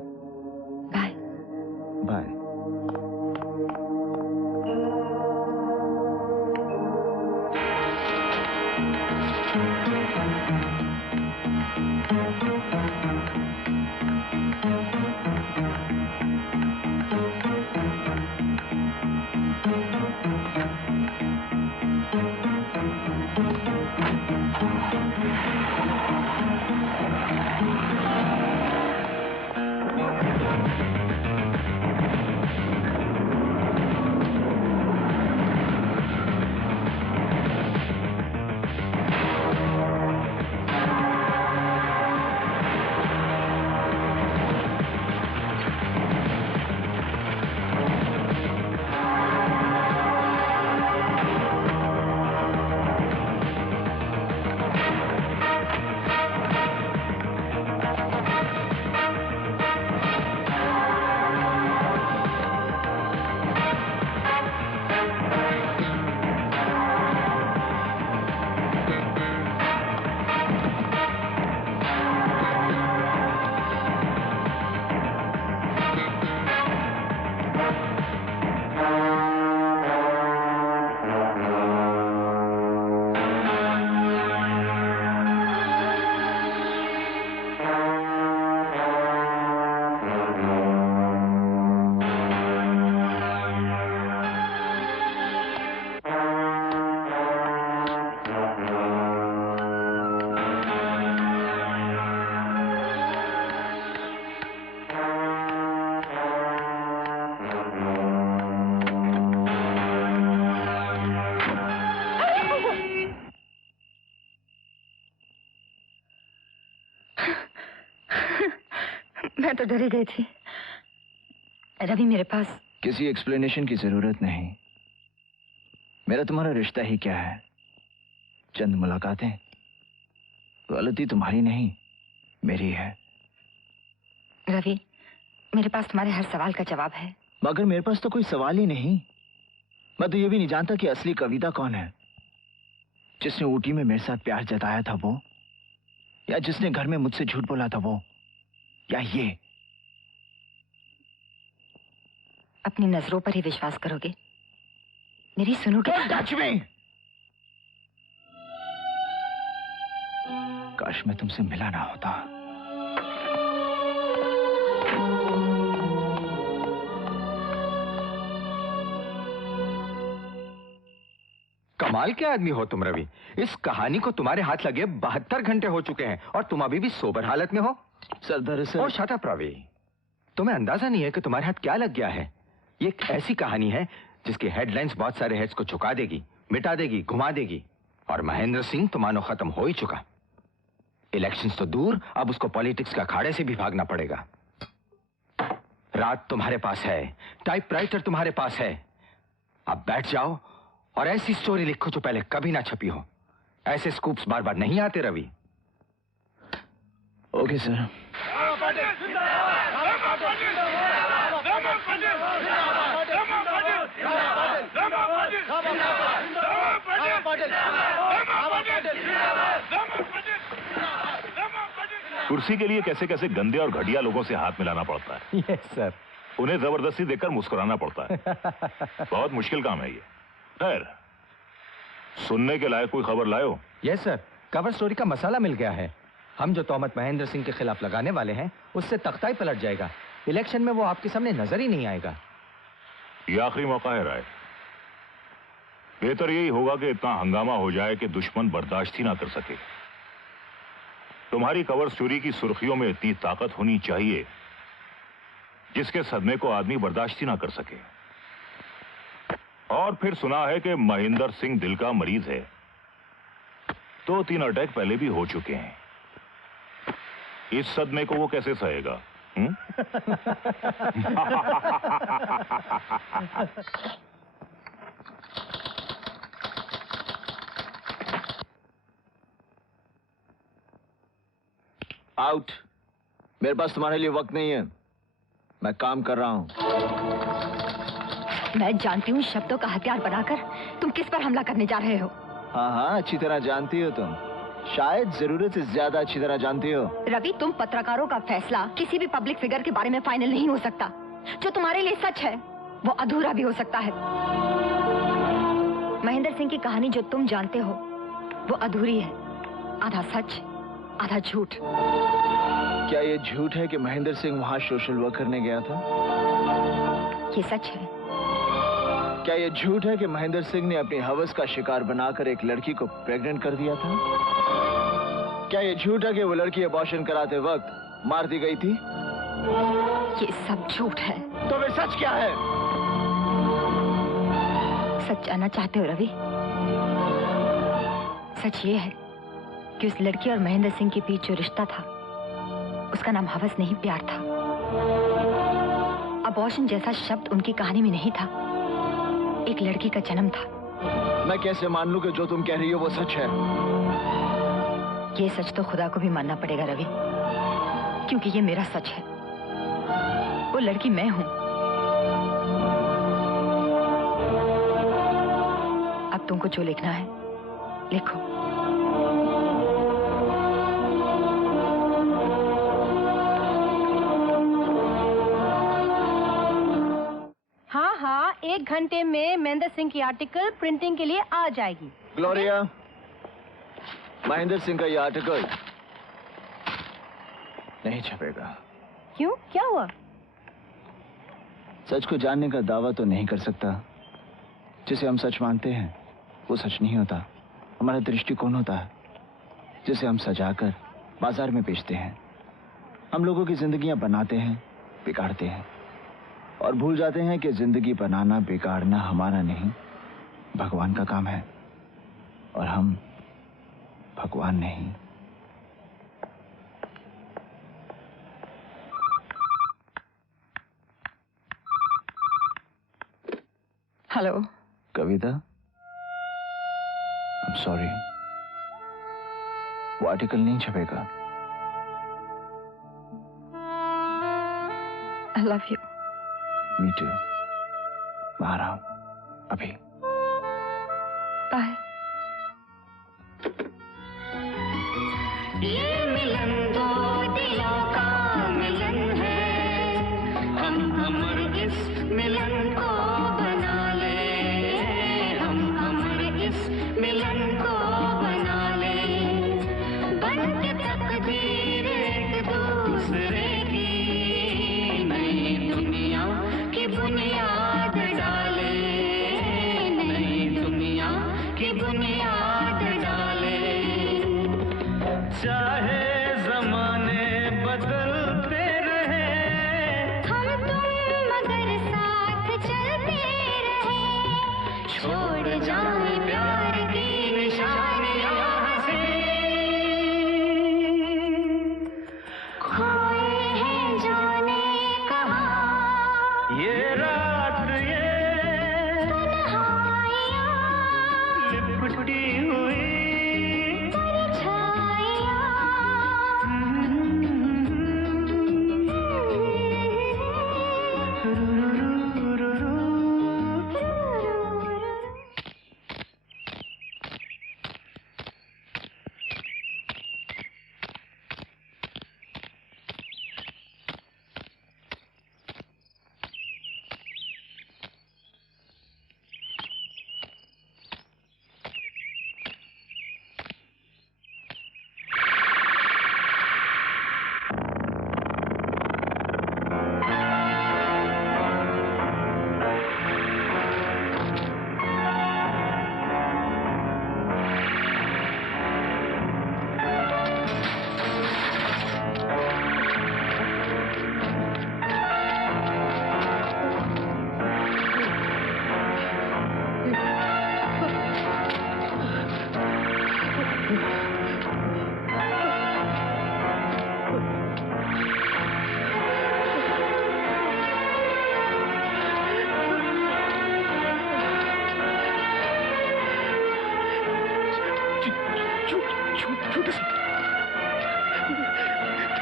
बाय। बाय। मैं तो डरी गई थी। रवि मेरे पास किसी एक्सप्लेनेशन की जरूरत नहीं। मेरा तुम्हारा रिश्ता ही क्या है, चंद मुलाकातें। गलती तुम्हारी नहीं मेरी है। रवि, मेरे पास तुम्हारे हर सवाल का जवाब है। मगर मेरे पास तो कोई सवाल ही नहीं। मैं तो ये भी नहीं जानता कि असली कविता कौन है, जिसने ऊटी में मेरे साथ प्यार जताया था वो, या जिसने घर में मुझसे झूठ बोला था वो, या ये। अपनी नजरों पर ही विश्वास करोगे, मेरी सुनोगे? Touch me. काश मैं तुमसे मिला ना होता। कमाल के आदमी हो तुम रवि। इस कहानी को तुम्हारे हाथ लगे 72 घंटे हो चुके हैं और तुम अभी भी सोबर हालत में हो। सर दरअसल। और शट अप रवि, तुम्हें अंदाजा नहीं है कि तुम्हारे हाथ क्या लग गया है। ये एक ऐसी कहानी है जिसकी हेडलाइंस बहुत सारे हेड्स को झुका देगी, मिटा देगी, घुमा देगी। और महेंद्र सिंह तो मानो खत्म हो ही चुका। इलेक्शंस तो दूर, अब उसको पॉलिटिक्स का अखाड़े से भी भागना पड़ेगा। रात तुम्हारे पास है, टाइपराइटर तुम्हारे पास है। अब बैठ जाओ और ऐसी स्टोरी लिखो जो पहले कभी ना छपी हो। ऐसे स्कूप्स बार बार नहीं आते रवि। Okay sir. कुर्सी के लिए कैसे कैसे गंदे और घटिया लोगों से हाथ मिलाना पड़ता है। Yes sir. उन्हें जबरदस्ती देखकर मुस्कुराना पड़ता है। बहुत मुश्किल काम है ये। खैर, सुनने के लायक कोई खबर लायो? यस सर, कवर स्टोरी का मसाला मिल गया है। हम जो तोहमत महेंद्र सिंह के खिलाफ लगाने वाले हैं, उससे तख्ता ही पलट जाएगा। इलेक्शन में वो आपके सामने नजर ही नहीं आएगा। ये आखिरी मौका है राय। बेहतर यही होगा कि इतना हंगामा हो जाए कि दुश्मन बर्दाश्त ही ना कर सके। तुम्हारी कवर स्टोरी की सुर्खियों में इतनी ताकत होनी चाहिए जिसके सदमे को आदमी बर्दाश्त ही ना कर सके। और फिर सुना है कि महेंद्र सिंह दिल का मरीज है। 2-3 अटैक पहले भी हो चुके हैं। इस सदमे को वो कैसे सहेगा? आउट। मेरे पास तुम्हारे लिए वक्त नहीं है, मैं काम कर रहा हूं। मैं जानती हूँ शब्दों का हथियार बनाकर तुम किस पर हमला करने जा रहे हो। हाँ हाँ, अच्छी तरह जानती हो तुम। शायद जरूरत से ज्यादा अच्छी तरह जानती हो। रवि, तुम पत्रकारों का फैसला किसी भी पब्लिक फिगर के बारे में फाइनल नहीं हो सकता। जो तुम्हारे लिए सच है वो अधूरा भी हो सकता है। महेंद्र सिंह की कहानी जो तुम जानते हो वो अधूरी है, आधा सच आधा झूठ। क्या ये झूठ है कि महेंद्र सिंह वहां सोशल वर्क करने गया था? ये सच है। क्या ये झूठ है कि महेंद्र सिंह ने अपनी हवस का शिकार बनाकर एक लड़की को प्रेग्नेंट कर दिया था? क्या ये झूठ है कि वो लड़की अबॉर्शन कराते वक्त मार दी गई थी? ये सब झूठ है। तो वे सच क्या है? सच जानना चाहते हो रवि? सच ये है कि उस लड़की और महेंद्र सिंह के बीच जो रिश्ता था उसका नाम हवस नहीं, प्यार था। अबॉर्शन जैसा शब्द उनकी कहानी में नहीं था, एक लड़की का जन्म था। मैं कैसे मान लूं कि जो तुम कह रही हो वो सच है? ये सच तो खुदा को भी मानना पड़ेगा रवि, क्योंकि ये मेरा सच है। वो लड़की मैं हूं। अब तुमको जो लिखना है लिखो। हाँ हाँ, 1 घंटे में महेंद्र सिंह की आर्टिकल प्रिंटिंग के लिए आ जाएगी। ग्लोरिया, महेंद्र सिंह का ये आर्टिकल नहीं छपेगा। क्यों, क्या हुआ? सच को जानने का दावा तो नहीं कर सकता। जिसे हम सच मानते हैं वो सच नहीं होता, हमारा दृष्टिकोण होता है, जिसे हम सजाकर बाजार में बेचते हैं। हम लोगों की जिंदगियां बनाते हैं, बिगाड़ते हैं और भूल जाते हैं कि जिंदगी बनाना बिगाड़ना हमारा नहीं, भगवान का काम है और हम भगवान नहीं। हेलो। कविता, I'm sorry, वो आर्टिकल नहीं छपेगा। I love you. Me too. मैं आ रहा हूँ अभी। बाय। ये मिलन दो दिलों का मिलन है, हम अमर इस मिलन को बना ले, हम अमर इस मिलन को बना ले, बन के तकदीर एक दूसरे की नई दुनिया की बुनियाद डाले, नई दुनिया की बुनियाद डाले। चाहे जमाने बदलते रहे, हम तुम मगर साथ चलते रहे, छोड़ जाए प्यार की निशानियां से, खोए हैं जाने कहाँ ये रात ये तन्हाइयाँ, लिपटी हुई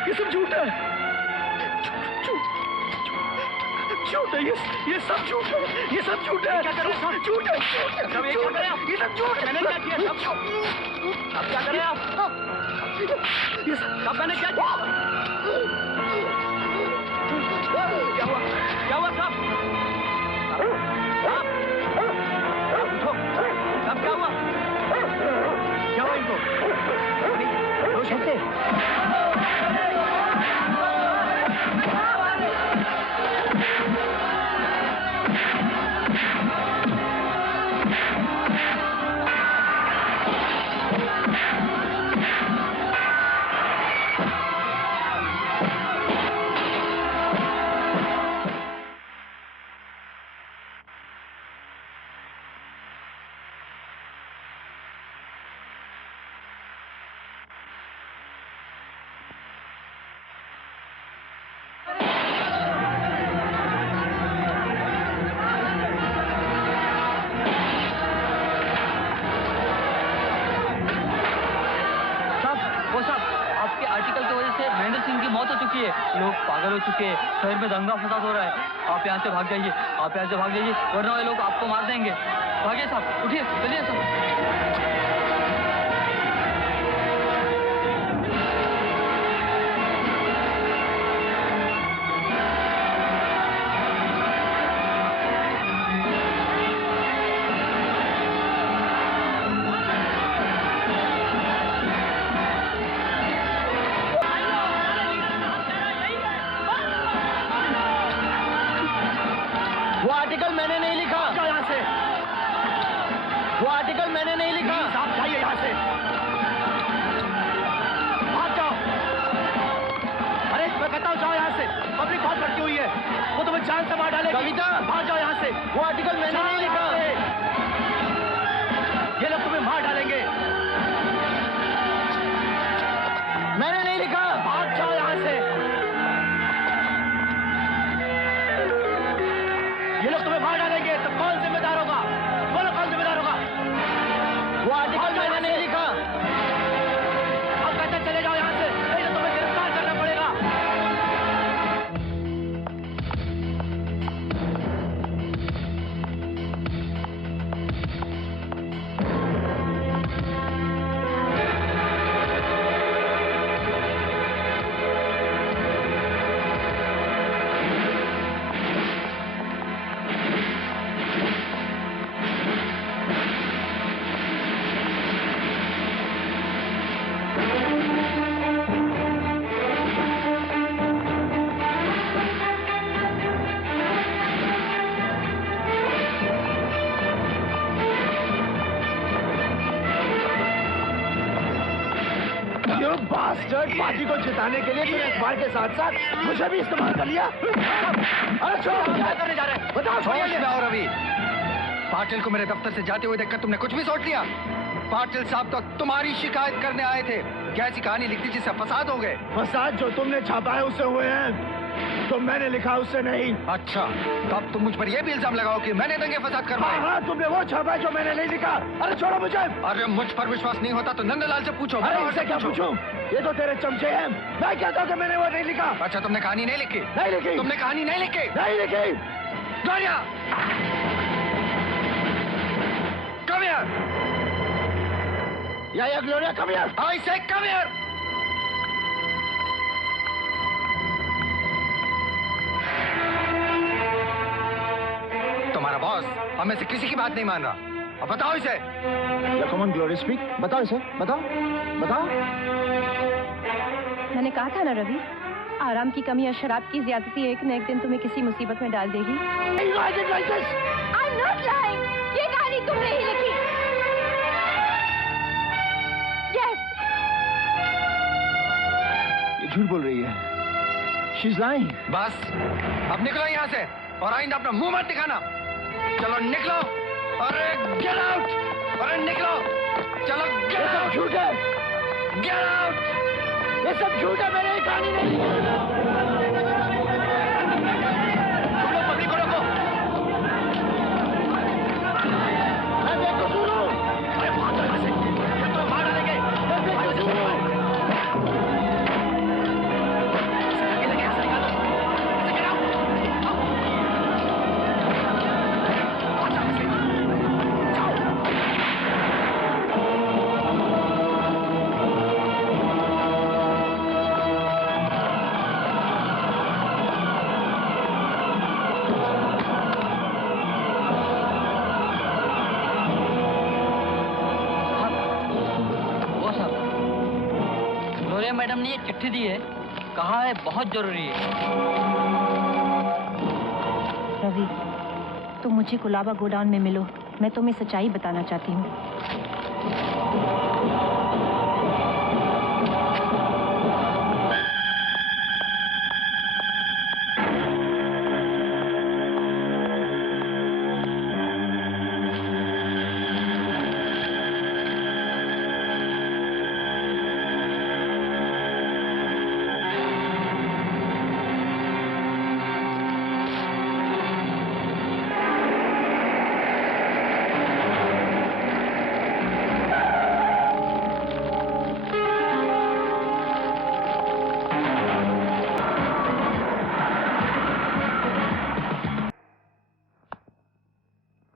ये सब झूठ है, झूठ है, ये सब झूठ है, ये सब झूठ है, झूठ है, झूठ है, ये सब झूठ है। मैंने क्या किया? अब क्या करें आप? ये सब मैंने क्या किया? क्या हुआ? क्या हुआ साहब? उठो, अब क्या हुआ? क्या हुआ इनको? कैसे? लोग पागल हो चुके हैं, शहर में दंगा फसाद हो रहा है। आप यहाँ से भाग जाइए, आप यहाँ से भाग जाइए, वरना ये लोग आपको मार देंगे। भागिए साहब, उठिए, चलिए साहब। वो आर्टिकल मैंने नहीं लिखा। यहाँ से वो आर्टिकल मैंने नहीं लिखा। आप जाइए यहाँ से, भाग जाओ। अरे मैं कहता हूँ जाओ यहाँ से, पब्लिक बहुत भड़की हुई है, वो तुम्हें जान से मार डालेगी। कविता, भाग जाओ यहाँ से, वो आर्टिकल मैंने नहीं लिखा। ये लोग तुम्हें मार डालेंगे। मैंने नहीं लिखा, भाग जाओ यहाँ से। ये लोग तुम्हें मार डालेंगे तो कौन जिम्मेदार होगा? You bastard! पार्टी को जिताने के लिए तूने अखबार के साथ साथ मुझे भी इस्तेमाल कर लिया। अरे छोड़ो, क्या करने जा रहे हैं? बताओ। होश में आओ रवि। पाटिल को मेरे दफ्तर से जाते हुए देखकर तुमने कुछ भी सोच लिया? पाटिल साहब तो तुम्हारी शिकायत करने आए थे। क्या ऐसी कहानी लिखती जिससे फसाद हो गए? फसाद जो तुमने छापा है उससे हुए हैं, तो मैंने लिखा उससे नहीं। अच्छा, तब तुम मुझ पर यह भी इल्जाम लगाओ कि मैंने दंगे फसाद करवाए। हाँ, तुमने वो छापा है जो मैंने नहीं लिखा। अरे छोड़ो मुझे। अरे मुझ पर विश्वास नहीं होता तो नंदलाल से पूछो। अरे इससे क्या पूछूं? ये तो तेरे चमचे हैं। मैं कहता हूँ कि मैंने वो नहीं लिखा। अच्छा, तुमने कहानी नहीं लिखी? नहीं लिखी। तुमने कहानी नहीं लिखी? नहीं लिखी। Gloria, come here. या Gloria, come here. I say come here. तुम्हारा बॉस हमें से किसी की बात नहीं मान रहा। अब बताओ इसे। Come on glory, speak. बताओ इसे, बताओ बताओ। मैंने कहा था ना रवि, आराम की कमी और शराब की ज्यादती एक न एक दिन तुम्हें किसी मुसीबत में डाल देगी। I'm not lying. ये कहानी तुमने ही लिखी। Yes. ये झूठ बोल रही है। She's lying. बस, अब निकलो यहाँ से और आइंदा अपना मुंह मत दिखाना। चलो निकलो। अरे गेट आउट। अरे निकलो। चलो गेट आउट। ये सब झूठ है। Get out. ये सब झूठ है, मैंने कहानी नहीं लिखी। तुम लोग पब्लिक को रोको। मैं बेकसूर हूँ। अरे भाग जाओ यहाँ से। ये तो मार डालेंगे। मैं बेकसूर हूँ। मैडम ने ये चिट्ठी दी है, कहा है बहुत जरूरी है। रवि, तुम मुझे कुलाबा गोडाउन में मिलो, मैं तुम्हें सच्चाई बताना चाहती हूँ।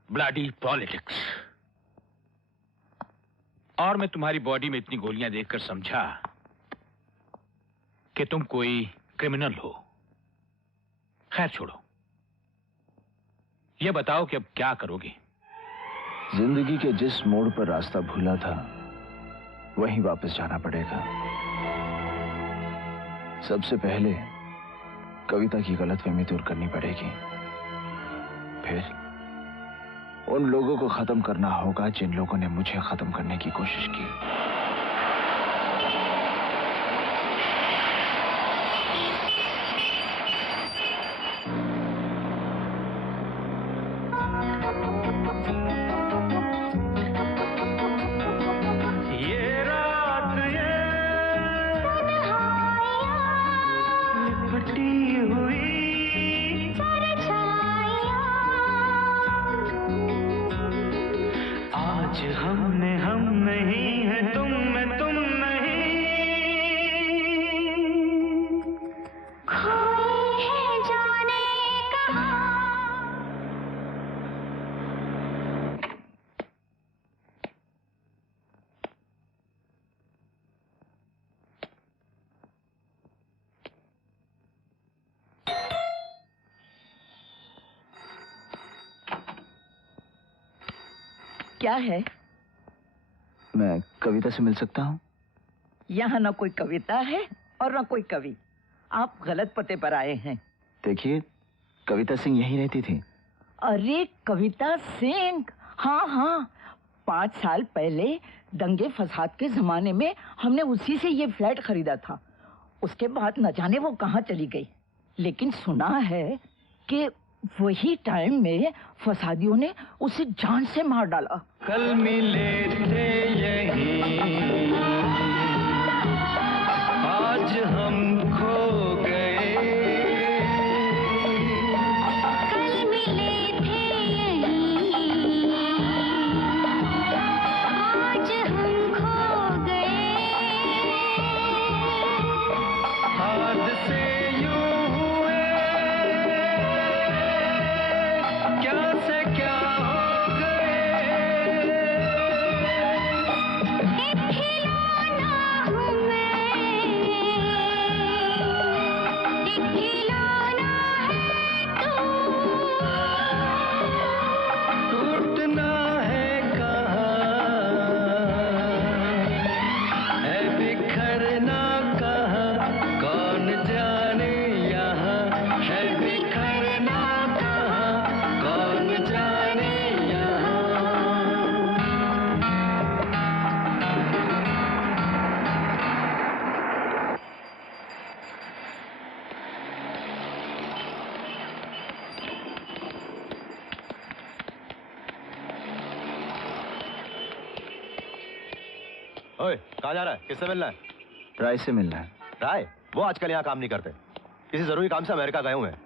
Bloody politics. और मैं तुम्हारी बॉडी में इतनी गोलियां देखकर समझा कि तुम कोई क्रिमिनल हो। खैर छोड़ो, ये बताओ कि अब क्या करोगे? जिंदगी के जिस मोड़ पर रास्ता भूला था वहीं वापस जाना पड़ेगा। सबसे पहले कविता की गलतफहमी दूर करनी पड़ेगी, फिर उन लोगों को खत्म करना होगा जिन लोगों ने मुझे खत्म करने की कोशिश की। ये रात ये लिपटी हुई आज हम नहीं है तुम में तुम नहीं, खोई है जाने कहाँ। क्या है? मैं कविता से मिल सकता हूँ? यहाँ न कोई कविता है और न कोई कवि। आप गलत पते पर आए हैं। देखिए, कविता सिंह यहीं रहती थी। अरे कविता सिंह, हाँ हाँ, 5 साल पहले दंगे फसाद के जमाने में हमने उसी से ये फ्लैट खरीदा था। उसके बाद न जाने वो कहाँ चली गई, लेकिन सुना है कि वही टाइम में फसादियों ने उसे जान से मार डाला। कल मिले थे यहीं, आज हम खो गए। कल मिले थे यहीं, आज हम खो गए। हादसे यूं हुए, क्या से क्या हो गए। एक खिलौना हूँ मैं, एक खिलौना है तू। टूटना है कहाँ, है बिखरना कहाँ, कौन जाने यहाँ है बिखरना कहाँ, कौन जाने यहाँ। ओए, कहाँ जा रहा है? किससे मिलना है? राय से मिलना है। राय? वो आजकल यहाँ काम नहीं करते, किसी जरूरी काम से अमेरिका गए हुए हैं।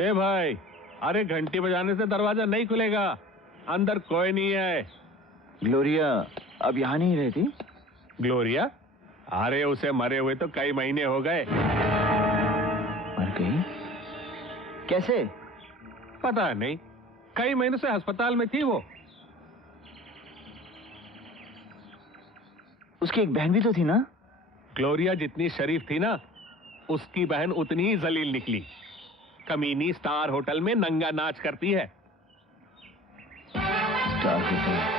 ए भाई, अरे घंटी बजाने से दरवाजा नहीं खुलेगा, अंदर कोई नहीं है। ग्लोरिया अब यहाँ नहीं रहती? ग्लोरिया? अरे उसे मरे हुए तो कई महीने हो गए। मर गई? कैसे? पता नहीं, कई महीनों से अस्पताल में थी वो। उसकी एक बहन भी तो थी ना? ग्लोरिया जितनी शरीफ थी ना, उसकी बहन उतनी ही जलील निकली। कमीनी स्टार होटल में नंगा नाच करती है। Star hotel?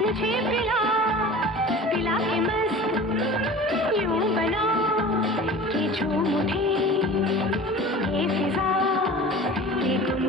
मुझे पिला पिला के मस्त यूं बना कि झूम उठे ये फिजा ये गुम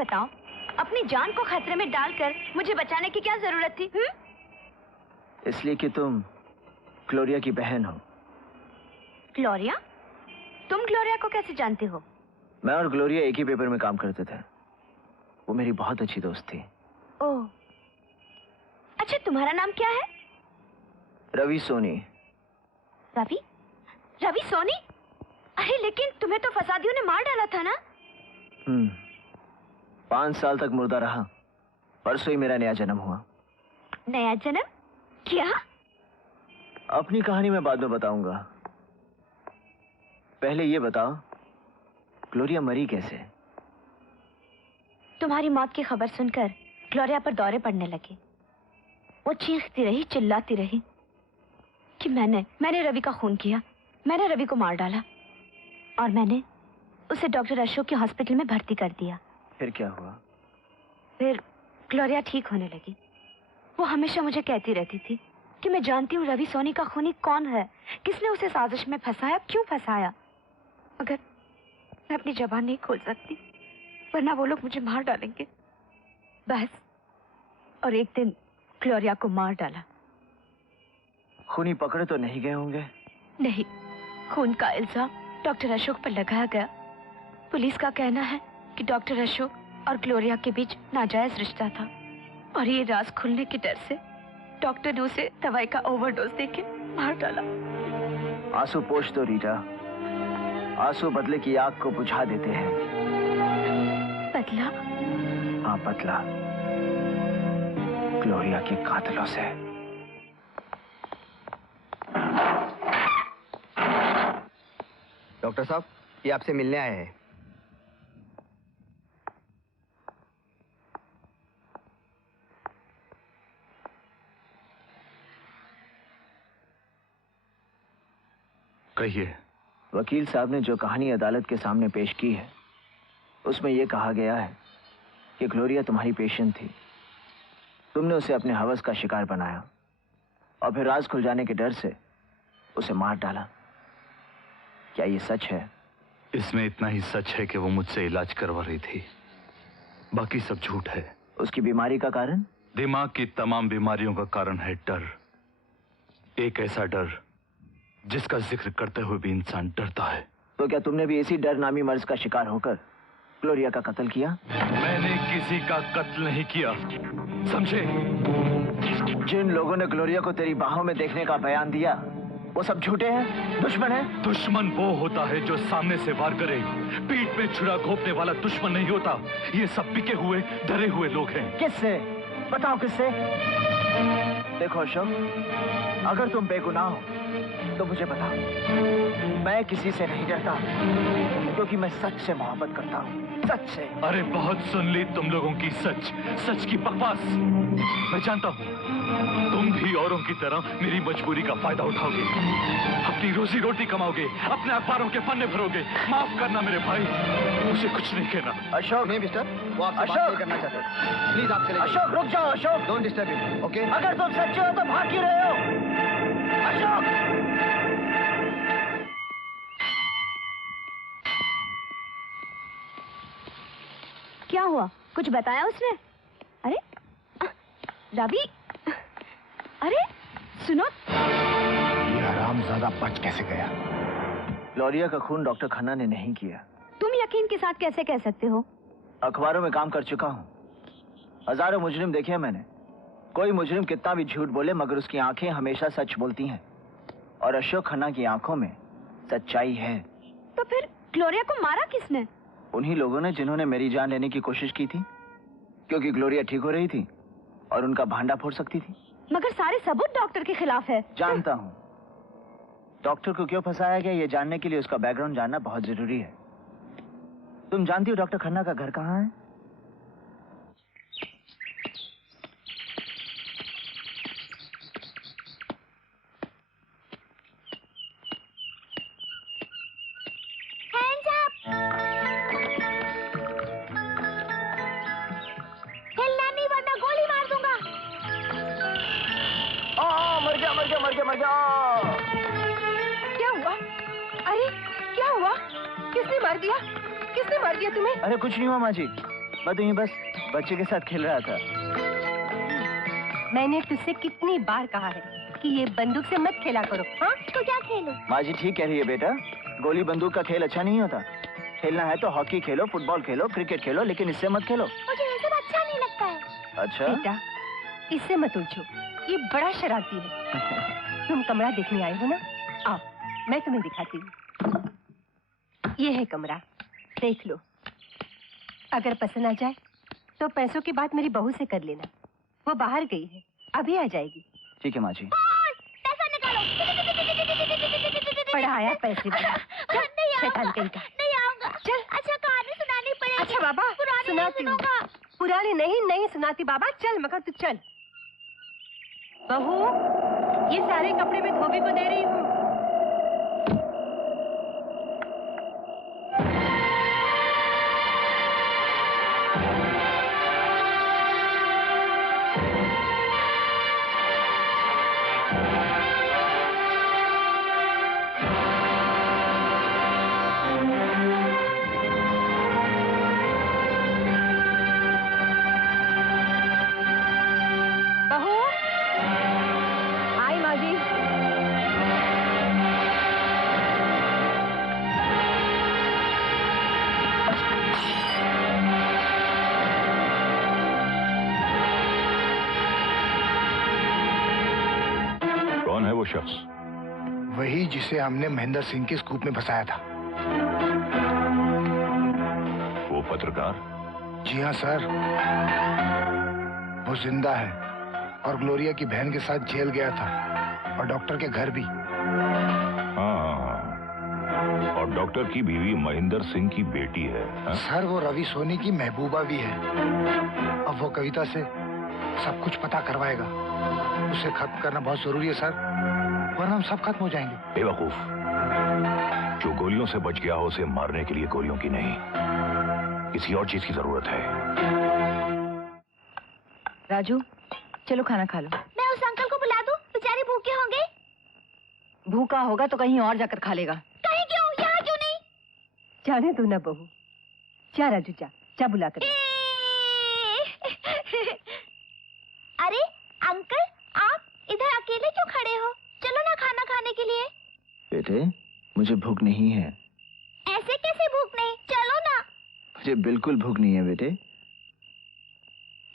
बताओ, अपनी जान को खतरे में डालकर मुझे बचाने की क्या जरूरत थी? इसलिए कि तुम ग्लोरिया की बहन हो। ग्लोरिया? तुम ग्लोरिया को कैसे जानते हो? मैं और ग्लोरिया एक ही पेपर में काम करते थे। वो मेरी बहुत अच्छी दोस्त थी। ओह, अच्छा, तुम्हारा नाम क्या है? रवि सोनी। रवि? रवि सोनी? अरे लेकिन तुम्हें तो फसादियों ने मार डाला था ना? 5 साल तक मुर्दा रहा। परसों ही मेरा नया जन्म हुआ। नया जन्म? क्या? अपनी कहानी मैं बाद में बताऊंगा। पहले ये बताओ, ग्लोरिया मरी कैसे? तुम्हारी मौत की खबर सुनकर ग्लोरिया पर दौरे पड़ने लगे। वो चीखती रही, चिल्लाती रही कि मैंने रवि का खून किया, मैंने रवि को मार डाला और मैंने उसे डॉक्टर अशोक के हॉस्पिटल में भर्ती कर दिया। फिर क्या हुआ? फिर ग्लोरिया ठीक होने लगी। वो हमेशा मुझे कहती रहती थी कि मैं जानती हूँ रवि सोनी का खूनी कौन है, किसने उसे साजिश में फंसाया, क्यों फंसाया, मगर मैं अपनी जबान नहीं खोल सकती वरना वो लोग मुझे मार डालेंगे। बस, और एक दिन ग्लोरिया को मार डाला। खूनी पकड़े तो नहीं गए होंगे? नहीं, खून का इल्जाम डॉक्टर अशोक पर लगाया गया। पुलिस का कहना है कि डॉक्टर अशोक और ग्लोरिया के बीच नाजायज रिश्ता था और ये राज खुलने के डर से डॉक्टर ने उसे दवाई का ओवरडोज देके मार डाला। आंसू पोंछ दो रीटा, आंसू बदले की आग को बुझा देते हैं। बदला? हाँ, बदला ग्लोरिया के कातिलों से। डॉक्टर साहब, ये आपसे मिलने आए हैं। कहिए। वकील साहब ने जो कहानी अदालत के सामने पेश की है उसमें यह कहा गया है कि ग्लोरिया तुम्हारी पेशेंट थी। तुमने उसे अपने हवस का शिकार बनाया और फिर राज खुल जाने के डर से उसे मार डाला। क्या ये सच है? इसमें इतना ही सच है कि वो मुझसे इलाज करवा रही थी, बाकी सब झूठ है। उसकी बीमारी का कारण? दिमाग की तमाम बीमारियों का कारण है डर। एक ऐसा डर जिसका जिक्र करते हुए भी इंसान डरता है। तो क्या तुमने भी इसी डर नामी मर्ज का शिकार होकर ग्लोरिया का कत्ल किया? मैंने किसी का कत्ल नहीं किया, समझे? जिन लोगों ने ग्लोरिया को तेरी बाहों में देखने का बयान दिया वो सब झूठे हैं, दुश्मन हैं? दुश्मन वो होता है जो सामने से वार करे, पीठ में छुरा घोंपने वाला दुश्मन नहीं होता। ये सब बिके हुए डरे हुए लोग हैं। किससे? बताओ किससे? देखो अशोक, अगर तुम बेगुनाह हो तो मुझे बताओ। मैं किसी से नहीं डरता क्योंकि मैं सच से मोहब्बत करता हूँ, सच से। अरे बहुत सुन ली तुम लोगों की सच की बकवास। मैं जानता हूँ तुम भी औरों की तरह मेरी मजबूरी का फायदा उठाओगे, अपनी रोजी रोटी कमाओगे, अपने अखबारों के पन्ने भरोगे। माफ करना मेरे भाई, मुझे कुछ नहीं कहना। अशोक। नहीं मिस्टर, वो आपसे बात नहीं करना चाहते। प्लीज आप चले जाइए। अशोक रुक जाओ। Ashok, don't disturb him, okay? अगर तुम सच्चे हो तो भाग क्यों रहे हो? अशोक! क्या हुआ? कुछ बताया उसने? अरे रवि, अरे सुनो, ये हरामजादा बच कैसे गया? ग्लोरिया का खून डॉक्टर खन्ना ने नहीं किया। तुम यकीन के साथ कैसे कह सकते हो? अखबारों में काम कर चुका हूँ, हजारों मुजरिम देखे हैं मैंने। कोई मुजरिम कितना भी झूठ बोले मगर उसकी आंखें हमेशा सच बोलती हैं, और अशोक खन्ना की आंखों में सच्चाई है। तो फिर ग्लोरिया को मारा किसने? उन्हीं लोगों ने जिन्होंने मेरी जान लेने की कोशिश की थी, क्योंकि ग्लोरिया ठीक हो रही थी और उनका भांडा फोड़ सकती थी। मगर सारे सबूत डॉक्टर के खिलाफ है। जानता हूँ। डॉक्टर को क्यों फंसाया गया ये जानने के लिए उसका बैकग्राउंड जानना बहुत जरूरी है। तुम जानती हो डॉक्टर खन्ना का घर कहाँ है? मर गया। क्या हुआ? अरे क्या हुआ? किसने मार दिया? किसने मार दिया तुम्हें? अरे कुछ नहीं हुआ माँ जी, मैं तो यूं बस बच्चे के साथ खेल रहा था। मैंने तुझसे कितनी बार कहा है कि ये बंदूक से मत खेला करो। हाँ तो क्या खेलो? माँ जी ठीक कह रही है बेटा, गोली बंदूक का खेल अच्छा नहीं होता। खेलना है तो हॉकी खेलो, फुटबॉल खेलो, क्रिकेट खेलो, लेकिन इससे मत खेलो। मुझे ये सब अच्छा नहीं लगता है। अच्छा बेटा इससे मत उलझो, ये बड़ा शरारती है। तुम कमरा देखने आए हो ना, आओ मैं तुम्हें दिखाती हूँ। ये है कमरा, देख लो। अगर पसंद आ जाए तो पैसों की बात मेरी बहू से कर लेना, वो बाहर गई है, अभी आ जाएगी। ठीक है माँ जी। पैसा निकालो। पढ़ा आया पैसे वाला। शैतान कहीं का। नहीं आऊंगा। चल। अच्छा कहानी सुनानी पड़ेगी। अच्छा बाबा पुरानी सुनाती हूँ। पुरानी नहीं सुनाती बाबा, चल मगर तू चल। बहू ये सारे कपड़े मैं धोबी को दे रही हूँ। बहू आई माँ जी। कौन है वो शख्स? वही जिसे हमने महेंद्र सिंह के स्कूप में फंसाया था। वो पत्रकार? जी हाँ सर, वो जिंदा है और ग्लोरिया की बहन के साथ जेल गया था और डॉक्टर के घर भी। हाँ, और डॉक्टर की बीवी महेंद्र सिंह की बेटी है। हाँ? सर वो रवि सोनी की महबूबा भी है। अब वो कविता से सब कुछ पता करवाएगा। उसे खत्म करना बहुत जरूरी है सर, वरना हम सब खत्म हो जाएंगे। बेवकूफ, जो गोलियों से बच गया हो उसे मारने के लिए गोलियों की नहीं, किसी और चीज की जरूरत है। राजू चलो खाना खा लो। मैं उस अंकल को बुला दूं, बेचारे भूखे होंगे। भूखा होगा तो कहीं और जाकर खा लेगा। कहीं क्यों, यहाँ क्यों नहीं? जाने दो ना बहू, जा राजू जा बुला कर। अरे अंकल आप इधर अकेले क्यों खड़े हो? चलो ना खाना खाने के लिए। बेटे मुझे भूख नहीं है। ऐसे कैसे भूख नहीं? चलो ना। मुझे बिल्कुल भूख नहीं है बेटे।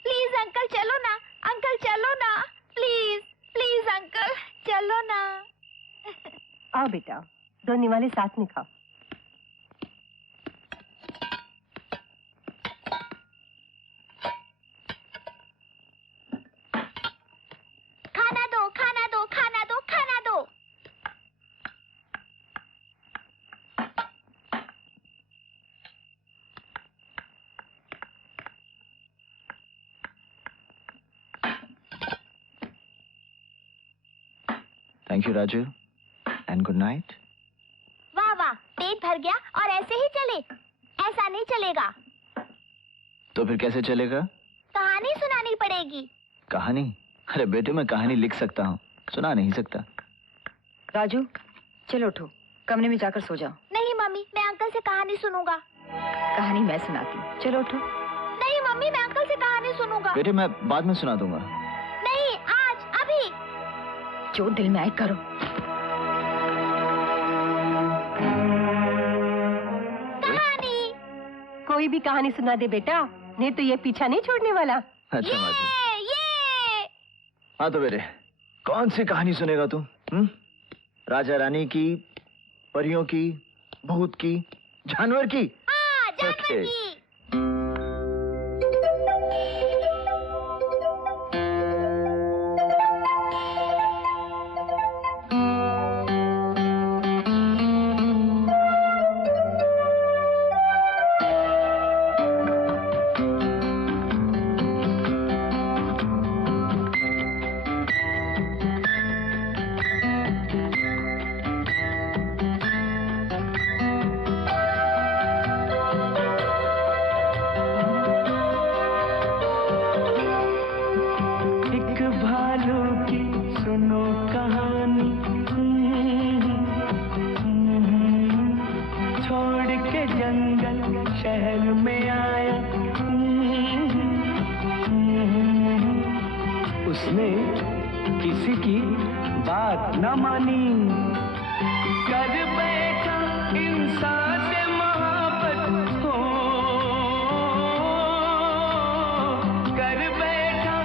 प्लीज अंकल चलो ना, अंकल चलो ना, प्लीज प्लीज अंकल चलो ना। आओ बेटा, दो निवाले साथ में खाओ। खाना दो खाना दो खाना दो खाना दो। Thank you Raju and good night. वाह वाह, पेट भर गया और ऐसे ही चले? ऐसा नहीं चलेगा, तो फिर कैसे चलेगा? कहानी सुनानी पड़ेगी। कहानी? अरे बेटे मैं कहानी लिख सकता हूँ, सुना नहीं सकता। राजू चलो उठो, कमरे में जाकर सो जाओ। नहीं मम्मी, मैं अंकल से कहानी सुनूंगा। कहानी मैं सुनाती हूँ, चलो उठो। नहीं मम्मी, मैं अंकल से कहानी सुनूंगा। बेटे मैं बाद में सुना दूंगा। नहीं आज, अभी। जो दिल में आए करो। कहानी। कोई भी कहानी सुना दे बेटा, नहीं तो ये पीछा नहीं छोड़ने वाला। अच्छा माँ जी। हाँ तो बेटे कौन सी कहानी सुनेगा तू? राजा रानी की, परियों की, भूत की, जानवर की? हाँ जानवर की। उसने किसी की बात न मानी, कर बैठा इंसान से मोहब्बत हो, कर बैठा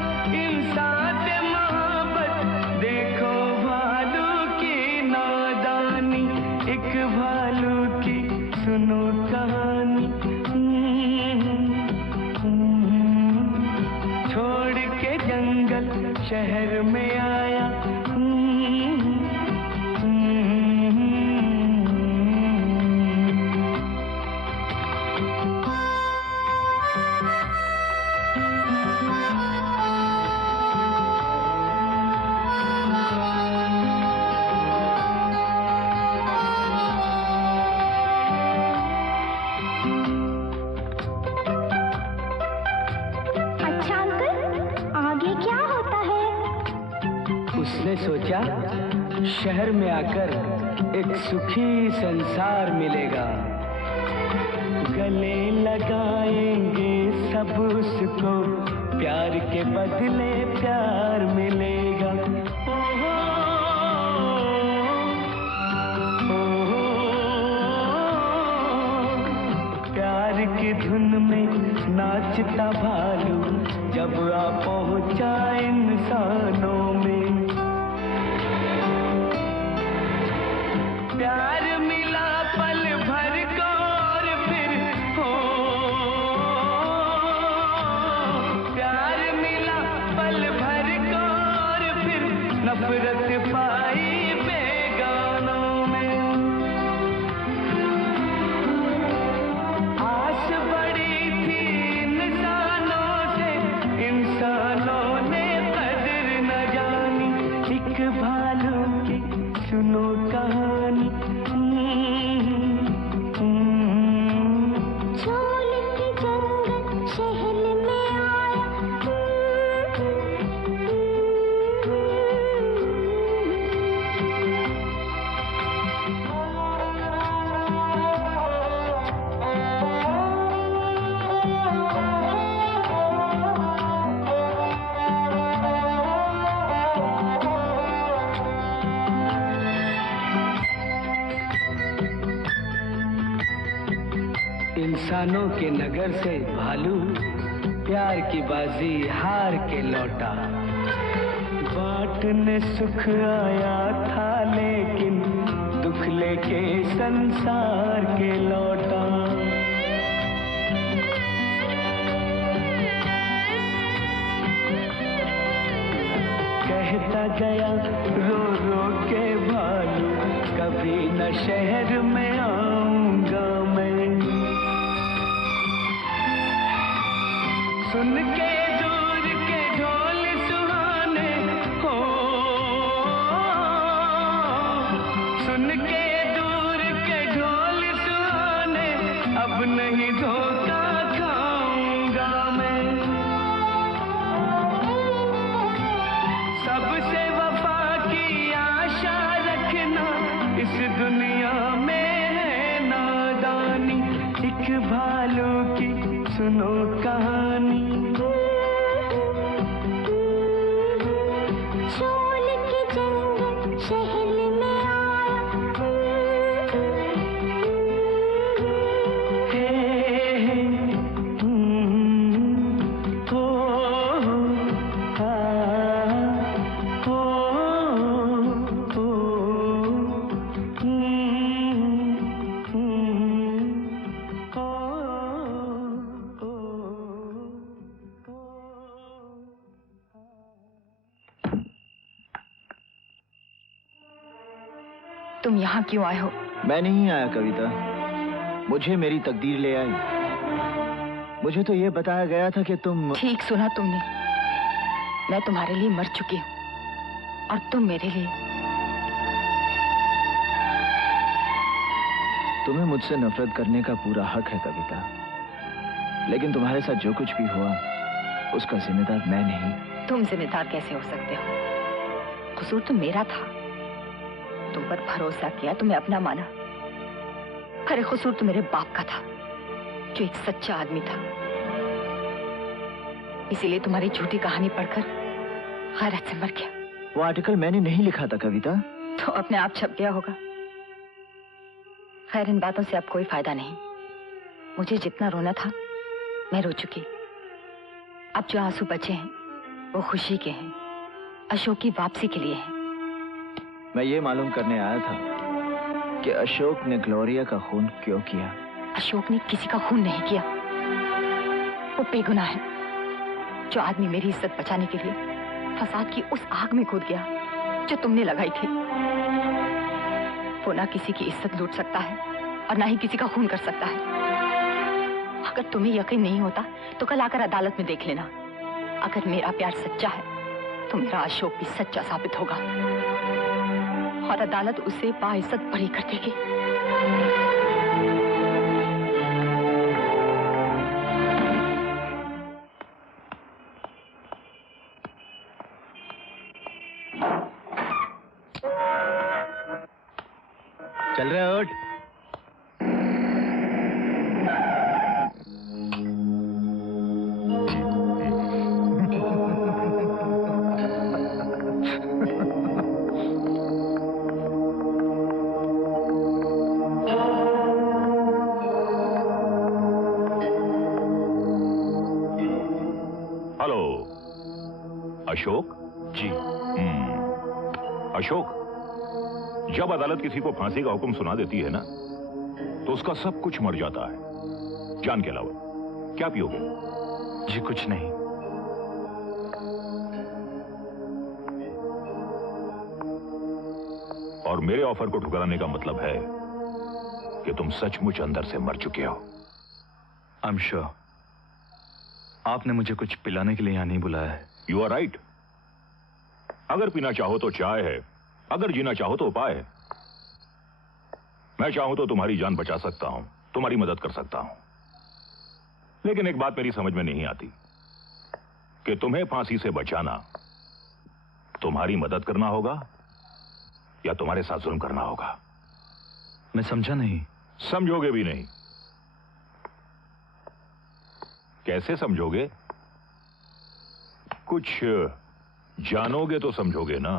इंसान से मोहब्बत। देखो भालू की नादानी, एक भालू की सुनो कहानी। छोड़ के जंगल शहर में आया, उसने सोचा शहर में आकर एक सुखी संसार मिलेगा, गले लगाएंगे सब उसको, प्यार के बदले प्यार मिलेगा। ओहो, ओहो, प्यार की धुन में नाचता भालू, जब आ पहुंचा इंसानों में। प्यार मिला पल भर को और फिर हो, प्यार मिला पल भर को और फिर नफरत पाई बेगानों में। आस बड़ी थी इंसानों से, इंसानों ने कदर न जानी, एक भालू की सुनो कहानी। छोड़ के जंगल शहर में आया, इंसानों के नगर से भालू प्यार की बाजी हार के लौटा। बांटने सुख आया था लेकिन दुख लेके संसार के लौटा। कहता गया रो रो के भालू, कभी न शहर में आऊंगा मैं। सुन के दूर के ढोल सुहाने हो, सुन के दूर के ढोल सुहाने, अब नहीं धोखा खाऊंगा मैं। सबसे वफा की आशा रखना, इस दुनिया में है नादानी, एक भालू की सुनो कहानी। छोड़ के जंगल शहर में आया, तुम यहाँ क्यों आए हो? मैं नहीं आया कविता, मुझे मेरी तकदीर ले आई। मुझे तो ये बताया गया था कि तुम... ठीक सुना तुमने, मैं तुम्हारे लिए मर चुकी हूँ और तुम मेरे लिए। तुम्हें मुझसे नफरत करने का पूरा हक है कविता, लेकिन तुम्हारे साथ जो कुछ भी हुआ उसका जिम्मेदार मैं नहीं। तुम जिम्मेदार कैसे हो सकते हो? कसूर तो मेरा था, तुम पर भरोसा किया, तुम्हें अपना माना। अरे कसूर तो मेरे बाप का था, जो एक सच्चा आदमी था। इसीलिए तुम्हारी झूठी कहानी पढ़कर गैरत से मर गया। वो आर्टिकल मैंने नहीं लिखा था कविता। तो अपने आप छप गया होगा। खैर, इन बातों से अब कोई फायदा नहीं। मुझे जितना रोना था मैं रो चुकी। अब जो आंसू बचे हैं वो खुशी के हैं, अशोक की वापसी के लिए हैं। मैं ये मालूम करने आया था कि अशोक ने ग्लोरिया का खून क्यों किया। अशोक ने किसी का खून नहीं किया। वो बेगुनाह है। जो आदमी मेरी इज्जत बचाने के लिए फसाद की उस आग में कूद गया जो तुमने लगाई थी, वो ना किसी की इज्जत लूट सकता है और ना ही किसी का खून कर सकता है। अगर तुम्हें यकीन नहीं होता तो कल आकर अदालत में देख लेना। अगर मेरा प्यार सच्चा है तो मेरा अशोक भी सच्चा साबित होगा और अदालत उसे बाइज्जत बरी कर देगी। चल रहे हो? हेलो अशोक जी। अशोक, जब अदालत किसी को फांसी का हुक्म सुना देती है ना तो उसका सब कुछ मर जाता है, जान के अलावा। क्या पियोगे? जी कुछ नहीं। और मेरे ऑफर को ठुकराने का मतलब है कि तुम सचमुच अंदर से मर चुके हो। I am sure. आपने मुझे कुछ पिलाने के लिए यहां नहीं बुलाया है। You are right. अगर पीना चाहो तो चाय है, अगर जीना चाहो तो उपाय है। मैं चाहूं तो तुम्हारी जान बचा सकता हूं, तुम्हारी मदद कर सकता हूं। लेकिन एक बात मेरी समझ में नहीं आती कि तुम्हें फांसी से बचाना तुम्हारी मदद करना होगा या तुम्हारे साथ जुल्म करना होगा। मैं समझा नहीं। समझोगे भी नहीं। कैसे समझोगे? कुछ जानोगे तो समझोगे ना।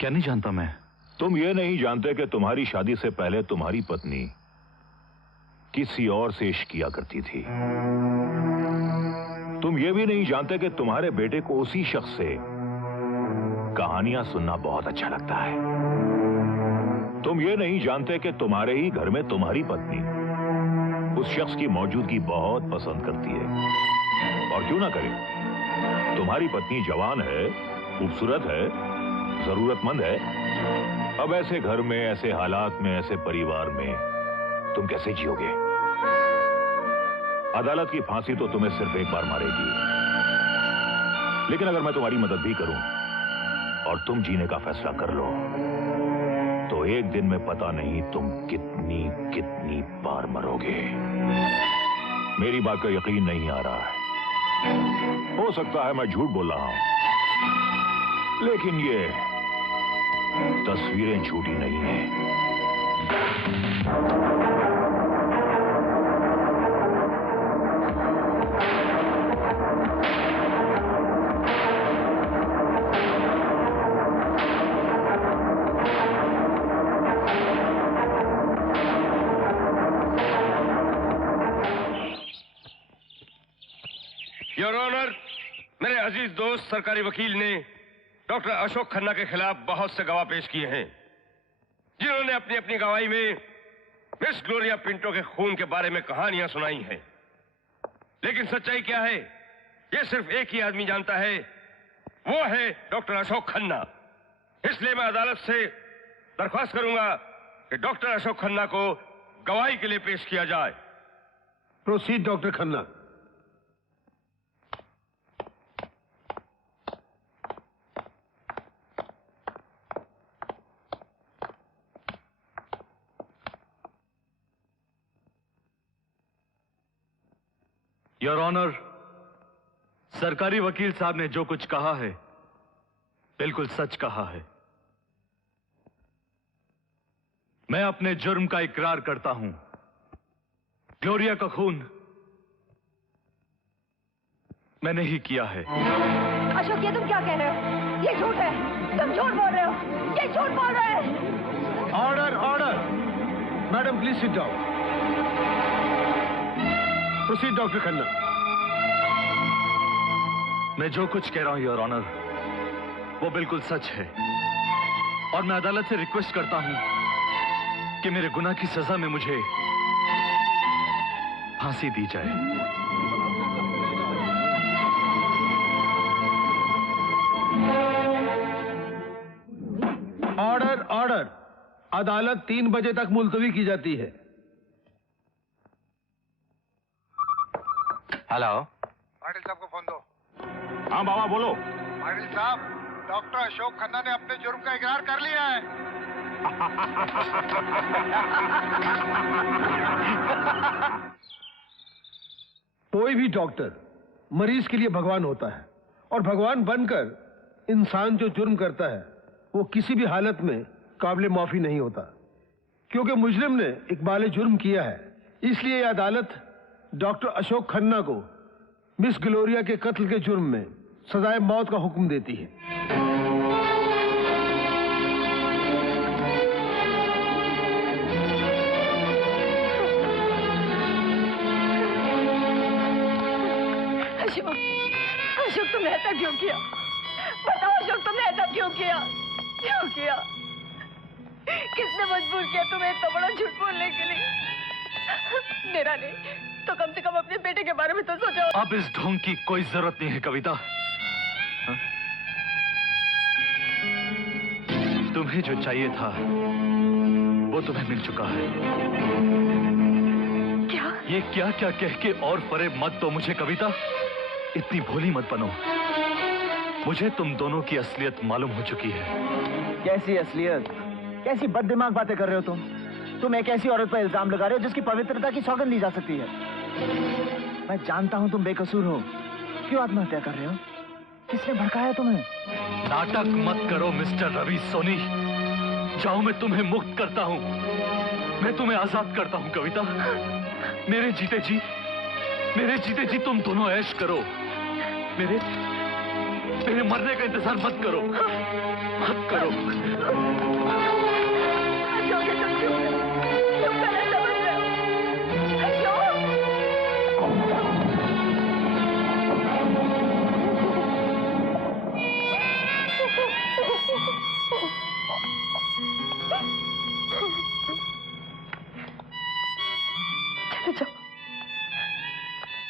क्या नहीं जानता मैं? तुम ये नहीं जानते कि तुम्हारी शादी से पहले तुम्हारी पत्नी किसी और से इश्क किया करती थी। तुम ये भी नहीं जानते कि तुम्हारे बेटे को उसी शख्स से कहानियां सुनना बहुत अच्छा लगता है। तुम ये नहीं जानते कि तुम्हारे ही घर में तुम्हारी पत्नी उस शख्स की मौजूदगी बहुत पसंद करती है। और क्यों ना करे, तुम्हारी पत्नी जवान है, खूबसूरत है, जरूरतमंद है। अब ऐसे घर में, ऐसे हालात में, ऐसे परिवार में तुम कैसे जियोगे? अदालत की फांसी तो तुम्हें सिर्फ एक बार मारेगी, लेकिन अगर मैं तुम्हारी मदद भी करूं और तुम जीने का फैसला कर लो तो एक दिन में पता नहीं तुम कितनी कितनी बार मरोगे। मेरी बात का यकीन नहीं आ रहा है। हो सकता है मैं झूठ बोल रहा हूं, लेकिन ये तस्वीरें झूठी नहीं हैं। योर ऑनर, मेरे अजीज दोस्त सरकारी वकील ने डॉक्टर अशोक खन्ना के खिलाफ बहुत से गवाह पेश किए हैं, जिन्होंने अपनी अपनी गवाही में मिस ग्लोरिया पिंटो के खून के बारे में कहानियां सुनाई हैं। लेकिन सच्चाई क्या है, ये सिर्फ एक ही आदमी जानता है, वो है डॉक्टर अशोक खन्ना। इसलिए मैं अदालत से दरख्वास्त करूंगा कि डॉक्टर अशोक खन्ना को गवाही के लिए पेश किया जाए। Proceed doctor Khanna. Your honour, सरकारी वकील साहब ने जो कुछ कहा है बिल्कुल सच कहा है। मैं अपने जुर्म का इकरार करता हूं। ग्लोरिया का खून मैंने ही किया है। अशोक, ये तुम क्या कह रहे हो? ये झूठ है, तुम झूठ बोल रहे हो, ये झूठ बोल रहे हैं। Order order. Madam please sit down. Proceed doctor Khanna. मैं जो कुछ कह रहा हूं योर ऑनर वो बिल्कुल सच है और मैं अदालत से रिक्वेस्ट करता हूं कि मेरे गुनाह की सजा में मुझे फांसी दी जाए। Order order. अदालत 3 बजे तक मुलतवी की जाती है। हेलो। पाटिल साहब को फोन दो। हाँ बाबा बोलो। पाटिल साहब, डॉक्टर अशोक खन्ना ने अपने जुर्म का इकरार कर लिया है। कोई भी डॉक्टर मरीज के लिए भगवान होता है और भगवान बनकर इंसान जो जुर्म करता है वो किसी भी हालत में काबिल माफी नहीं होता, क्योंकि मुजरिम ने इकबाल जुर्म किया है। इसलिए यह अदालत डॉक्टर अशोक खन्ना को मिस ग्लोरिया के कत्ल के जुर्म में सजाए मौत का हुक्म देती है। अशोक, अशोक तुमने ऐसा क्यों किया? बताओ अशोक, तुमने ऐसा क्यों किया? क्यों किया? किसने मजबूर किया तुम्हें इतना बड़ा झूठ बोलने के लिए? मेरा नहीं तो कम से कम अपने बेटे के बारे में तो सोचो। अब इस ढोंग की कोई जरूरत नहीं है कविता। हा? तुम्हें जो चाहिए था वो तुम्हें मिल चुका है। क्या? ये क्या क्या कह के और फरेब मत दो मुझे कविता। इतनी भोली मत बनो। मुझे तुम दोनों की असलियत मालूम हो चुकी है। कैसी असलियत? कैसी बददिमाग बातें कर रहे हो तुम एक ऐसी औरत पर इल्जाम लगा रहे हो जिसकी पवित्रता की सौगंध ली जा सकती है। मैं जानता हूं तुम बेकसूर हो, क्यों आत्महत्या कर रहे हो? किसने भड़काया तुम्हें? नाटक मत करो मिस्टर रवि सोनी। जाओ, मैं तुम्हें मुक्त करता हूं, मैं तुम्हें आजाद करता हूं कविता। मेरे जीते जी तुम दोनों ऐश करो। मेरे मरने का इंतजार मत करो।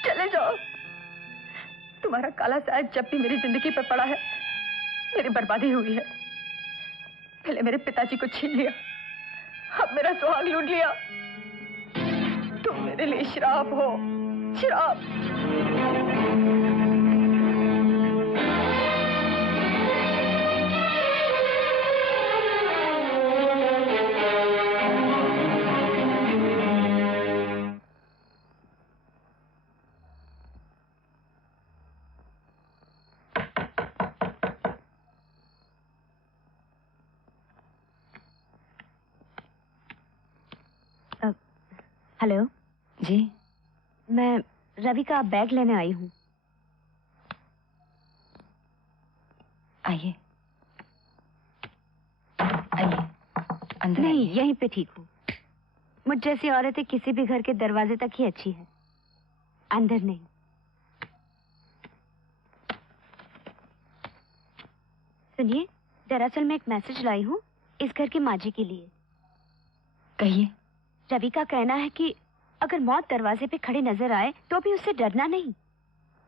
चले जाओ। तुम्हारा काला साया जब भी मेरी जिंदगी पर पड़ा है मेरी बर्बादी हुई है। पहले मेरे पिताजी को छीन लिया, अब मेरा सुहाग लूट लिया। तुम मेरे लिए श्राप हो, श्राप। हेलो जी, मैं रवि का बैग लेने आई हूँ। आइए अंदर। नहीं, यहीं पे ठीक हूँ। मुझ जैसी औरतें किसी भी घर के दरवाजे तक ही अच्छी है, अंदर नहीं। सुनिए, दरअसल मैं एक मैसेज लाई हूँ इस घर के माजी के लिए। कहिए। रवि का कहना है कि अगर मौत दरवाजे पे खड़ी नजर आए तो भी उससे डरना नहीं,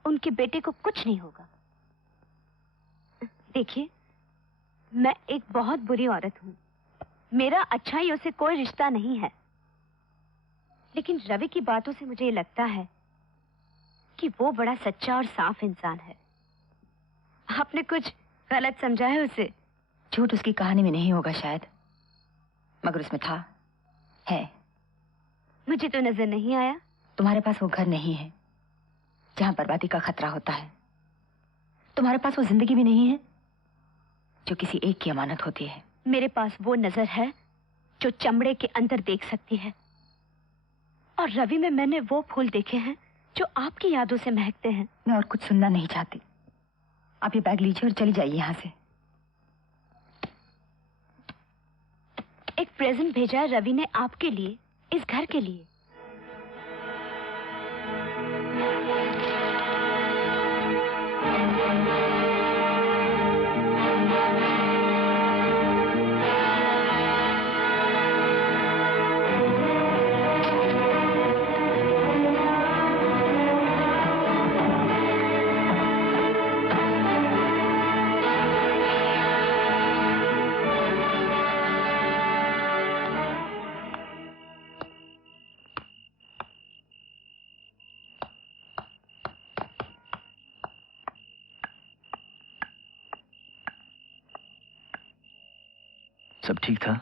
उनके बेटे को कुछ नहीं होगा। देखिए, मैं एक बहुत बुरी औरत हूँ, मेरा अच्छाइयों से कोई रिश्ता नहीं है, लेकिन रवि की बातों से मुझे ये लगता है कि वो बड़ा सच्चा और साफ इंसान है। आपने कुछ गलत समझा है उसे। झूठ उसकी कहानी में नहीं होगा शायद, मगर उसमें था, है। मुझे तो नजर नहीं आया। तुम्हारे पास वो घर नहीं है जहां बर्बादी का खतरा होता है। तुम्हारे पास वो जिंदगी भी नहीं है जो किसी एक की अमानत होती है। मेरे पास वो नजर है जो चमड़े के अंदर देख सकती है, और रवि में मैंने वो फूल देखे हैं जो आपकी यादों से महकते हैं। मैं और कुछ सुनना नहीं चाहती। आप ये बैग लीजिए और चली जाइए यहाँ से। एक प्रेजेंट भेजा है रवि ने आपके लिए, इस घर के लिए। सब ठीक था?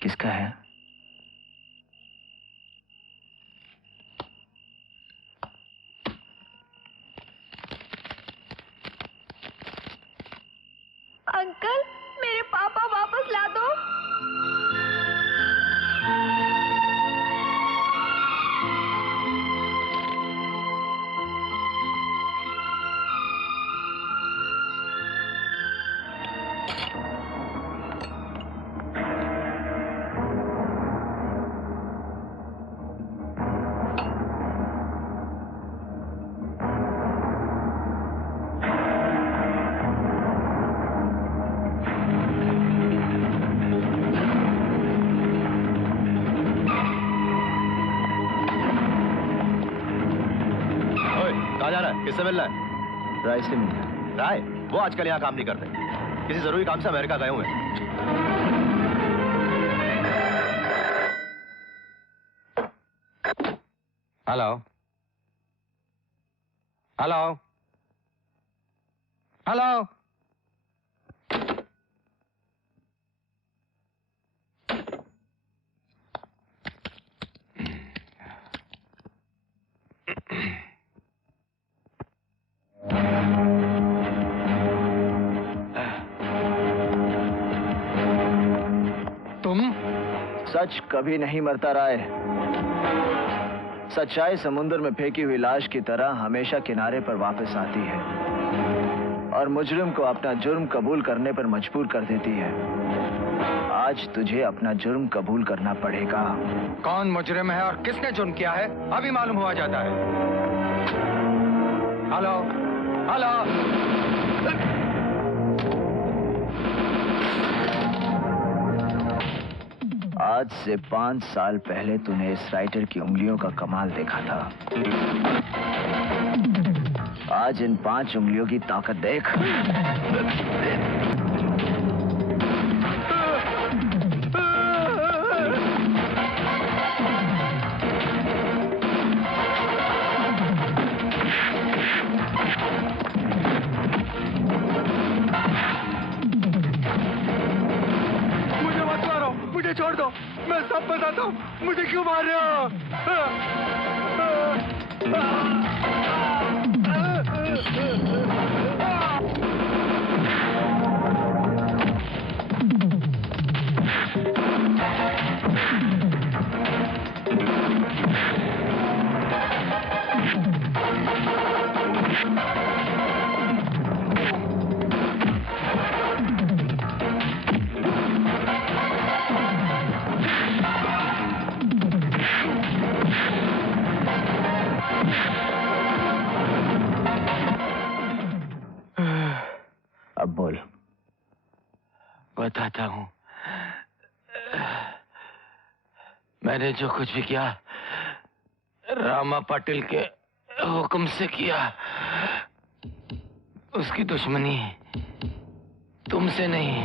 किसका है? अंकल, मेरे पापा वापस ला दो। किससे मिलना है? राय से मिलना है। राय? वो आजकल यहाँ काम नहीं करते, किसी जरूरी काम से अमेरिका गए हुए हैं। Hello hello hello. सच कभी नहीं मरता राय। सच्चाई समुद्र में फेंकी हुई लाश की तरह हमेशा किनारे पर वापस आती है और मुजरिम को अपना जुर्म कबूल करने पर मजबूर कर देती है। आज तुझे अपना जुर्म कबूल करना पड़ेगा। कौन मुजरिम है और किसने जुर्म किया है अभी मालूम हुआ जाता है। Hello hello. आज से 5 साल पहले तूने इस राइटर की उंगलियों का कमाल देखा था। आज इन 5 उंगलियों की ताकत देख। छोड़ दो, मैं सब बताता हूँ। मुझे क्यों मार रहे हो? अब बोल। बताता हूँ। मैंने जो कुछ भी किया रामा पाटिल के हुक्म से किया। उसकी दुश्मनी तुमसे नहीं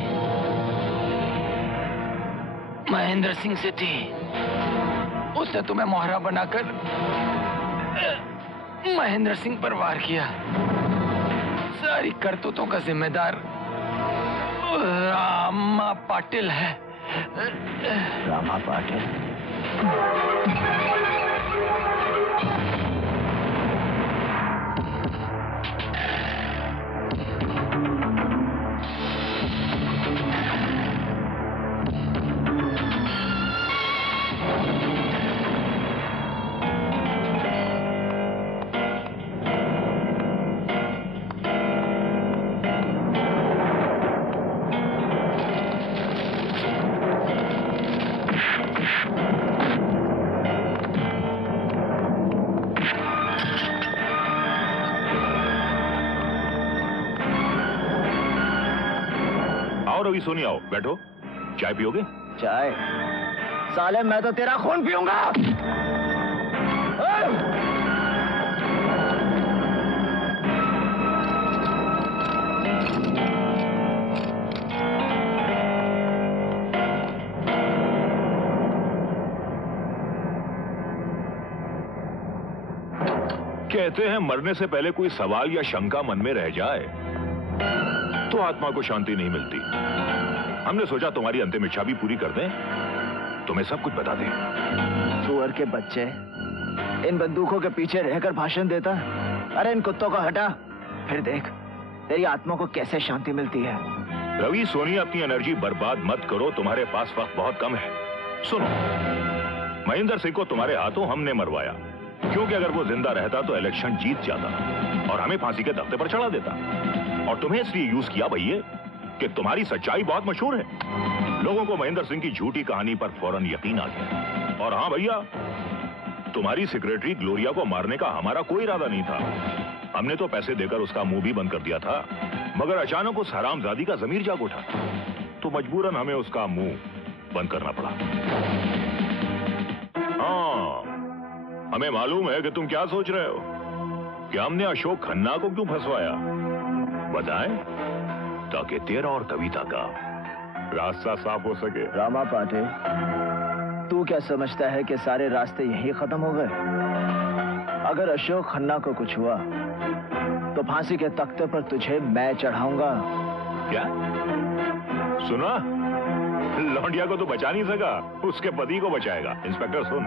महेंद्र सिंह से थी। उसने तुम्हें मोहरा बनाकर महेंद्र सिंह पर वार किया। सारी करतूतों का जिम्मेदार रामा पाटिल है। रामा पाटिल? रवि सोनी आओ, बैठो। चाय पियोगे? चाय? साले मैं तो तेरा खून पीऊंगा। कहते हैं मरने से पहले कोई सवाल या शंका मन में रह जाए तो आत्मा को शांति नहीं मिलती। हमने सोचा तुम्हारी अंतिम इच्छा भी पूरी कर दें, तुम्हें सब कुछ बता दें। सुअर के बच्चे इन बंदूकों के पीछे रहकर भाषण देता। अरे इन कुत्तों को हटा, फिर देख तेरी आत्मा को कैसे शांति मिलती है। रवि सोनी, अपनी एनर्जी बर्बाद मत करो, तुम्हारे पास वक्त बहुत कम है। सुनो, महेंद्र सिंह को तुम्हारे हाथों हमने मरवाया, क्योंकि अगर वो जिंदा रहता तो इलेक्शन जीत जाता और हमें फांसी के तख्ते पर चढ़ा देता। और तुम्हें इसलिए यूज किया भैया कि तुम्हारी सच्चाई बहुत मशहूर है। लोगों को महेंद्र सिंह की झूठी कहानी पर फौरन यकीन आ गया। और हाँ भैया, तुम्हारी सेक्रेटरी ग्लोरिया को मारने का हमारा कोई इरादा नहीं था। हमने तो पैसे देकर उसका मुंह भी बंद कर दिया था, मगर अचानक उस हरामजादी का जमीर जाग उठा, तो मजबूरन हमें उसका मुंह बंद करना पड़ा। हाँ, हमें मालूम है कि तुम क्या सोच रहे हो कि हमने अशोक खन्ना को क्यों फंसवाया। बताएं, ताकि तेरा और कविता का रास्ता साफ हो सके। रामा पाटिल, तू क्या समझता है कि सारे रास्ते यहीं खत्म हो गए? अगर अशोक खन्ना को कुछ हुआ तो फांसी के तख्ते पर तुझे मैं चढ़ाऊंगा। क्या सुना? लौंडिया को तो बचा नहीं सका, उसके पति को बचाएगा। इंस्पेक्टर सुन,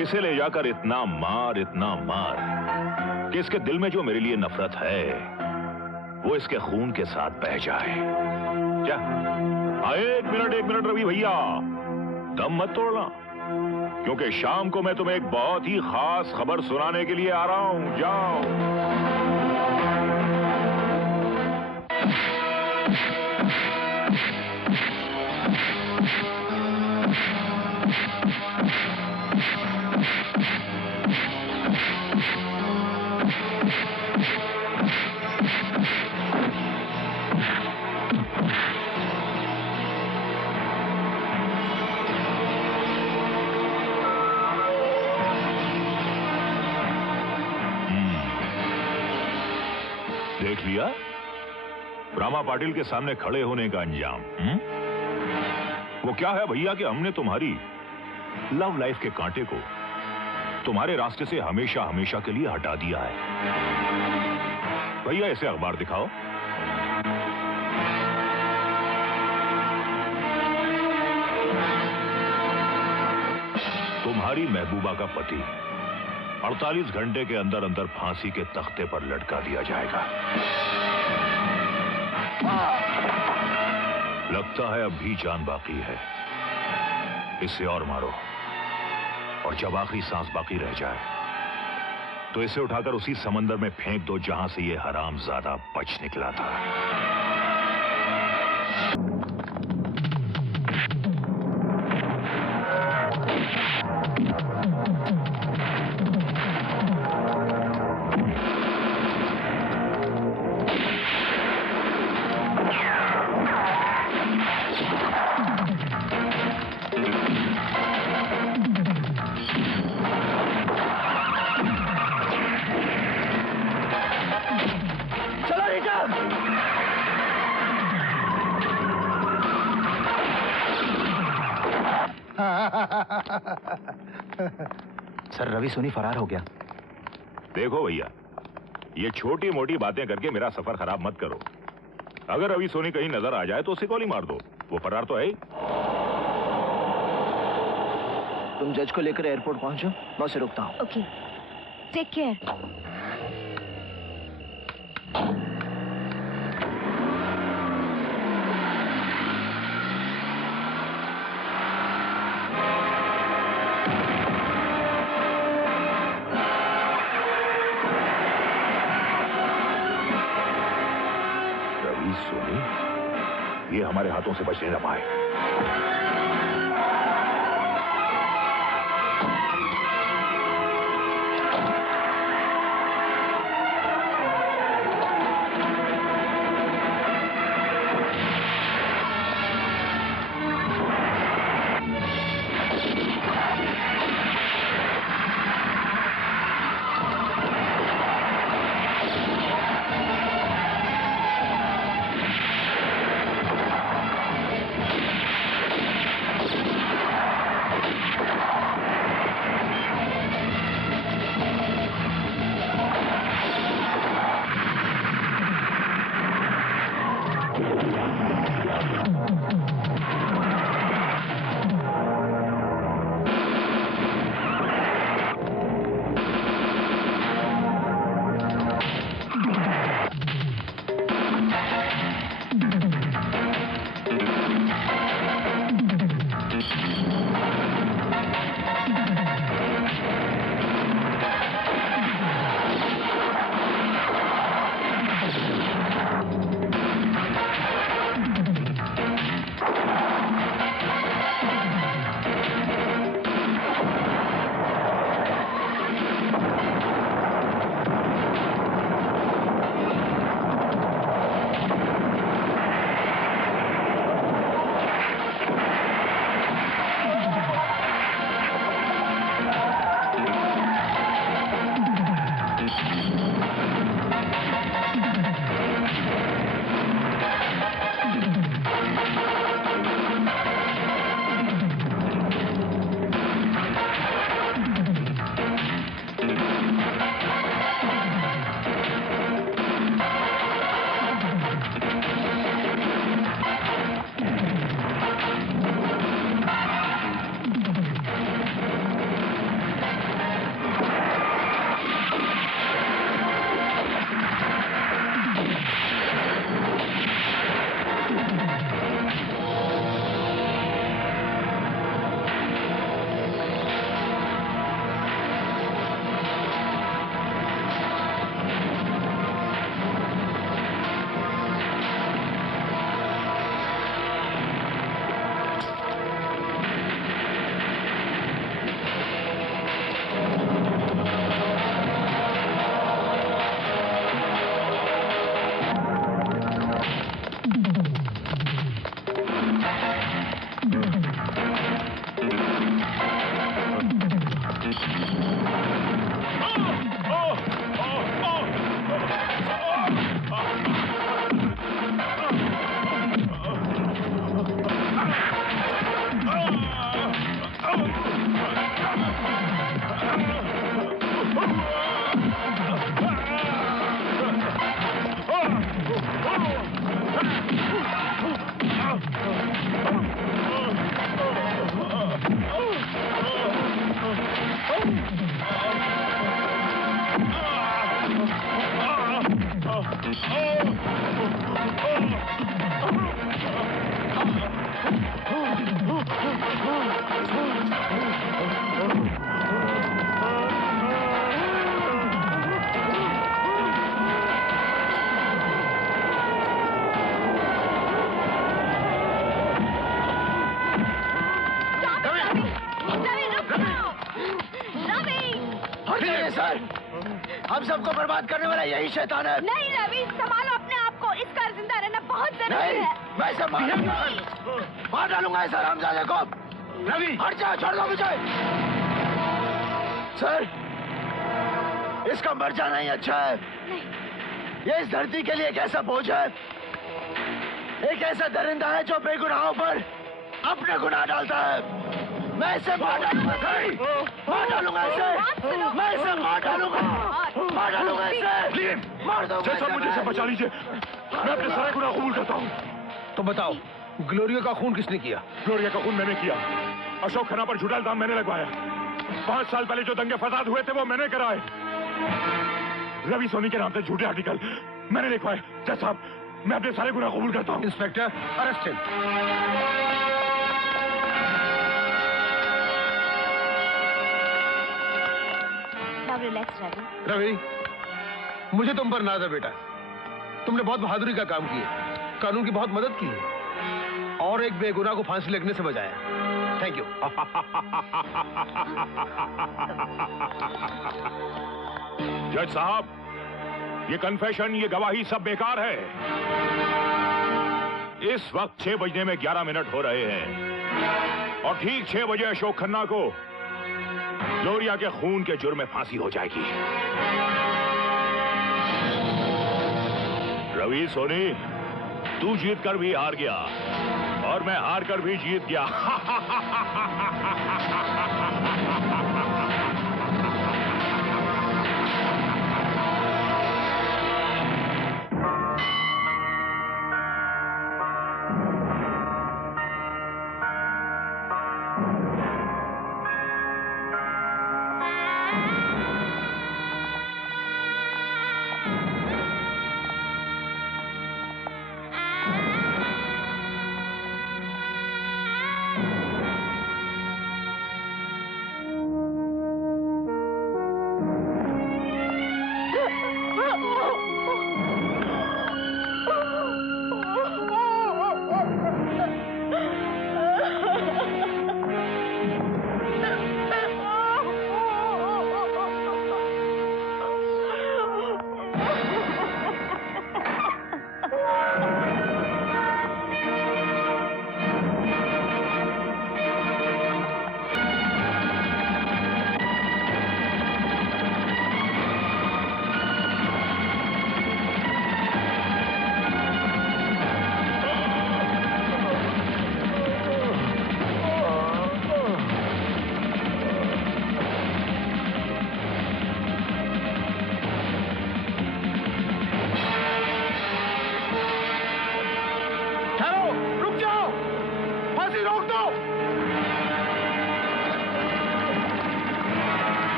इसे ले जाकर इतना मार कि इसके दिल में जो मेरे लिए नफरत है वो इसके खून के साथ बह जाए। क्या? एक मिनट रवि भैया, दम मत तोड़ना, क्योंकि शाम को मैं तुम्हें एक बहुत ही खास खबर सुनाने के लिए आ रहा हूं। जाओ। देख लिया रामा पाटिल के सामने खड़े होने का अंजाम। वो क्या है भैया कि हमने तुम्हारी लव लाइफ के कांटे को तुम्हारे रास्ते से हमेशा हमेशा के लिए हटा दिया है। भैया इसे अखबार दिखाओ। तुम्हारी महबूबा का पति 48 घंटे के अंदर अंदर फांसी के तख्ते पर लटका दिया जाएगा। लगता है अब भी जान बाकी है, इसे और मारो, और जब आखिरी सांस बाकी रह जाए तो इसे उठाकर उसी समंदर में फेंक दो जहां से ये हरामजादा बच निकला था। सर, रवि सोनी फरार हो गया। देखो भैया, ये छोटी मोटी बातें करके मेरा सफर खराब मत करो। अगर रवि सोनी कहीं नजर आ जाए तो उसे गोली मार दो, वो फरार तो है ही। तुम जज को लेकर एयरपोर्ट पहुंचो, मैं उसे रुकता हूं। Okay, take care. ये हमारे हाथों से बचने न पाए। सर, हम सबको बर्बाद करने वाला यही शैतान है। नहीं रवि, संभालो अपने आप को। इसका जिंदा रहना बहुत जरूरी है। मैं इसे मार डालूंगा इस हरामजादे को। रवि हट जाओ, छोड़ दो मुझे। सर, इसका मर जाना ही अच्छा है। ये इस धरती के लिए एक ऐसा बोझ है, एक ऐसा दरिंदा है जो बेगुनाहों पर अपने गुनाह डालता है। मैं इसे मार डालूंगा, मार डालूंगा इसे, मैं इसे मार डालूंगा इसे, मार दो। जज साहब, मुझे इसे बचा लीजिए, मैं अपने सारे गुनाह कबूल करता हूँ। तो बताओ, ग्लोरिया का खून किसने किया? ग्लोरिया का खून मैंने किया। अशोक खन्ना पर झूठा इल्जाम मैंने लगवाया। 5 साल पहले जो दंगे फसाद हुए थे वो मैंने कराए। रवि सोनी के नाम से झूठे आर्टिकल मैंने लिखवाए। जज साहब, मैं अपने सारे गुनाह कबूल करता हूँ। Inspector, arrest him. Relax Ravi. Ravi, मुझे तुम पर नाज है बेटा। तुमने बहुत बहादुरी का काम किया, कानून की बहुत मदद की है और एक बेगुनाह को फांसी लगने से बचाया। Thank you. जज साहब, ये कन्फेशन, ये गवाही सब बेकार है। इस वक्त 6 बजने में 11 मिनट हो रहे हैं और ठीक 6 बजे अशोक खन्ना को ग्लोरिया के खून के जुर्म में फांसी हो जाएगी। रवि सोनी, तू जीत कर भी हार गया और मैं हार कर भी जीत गया।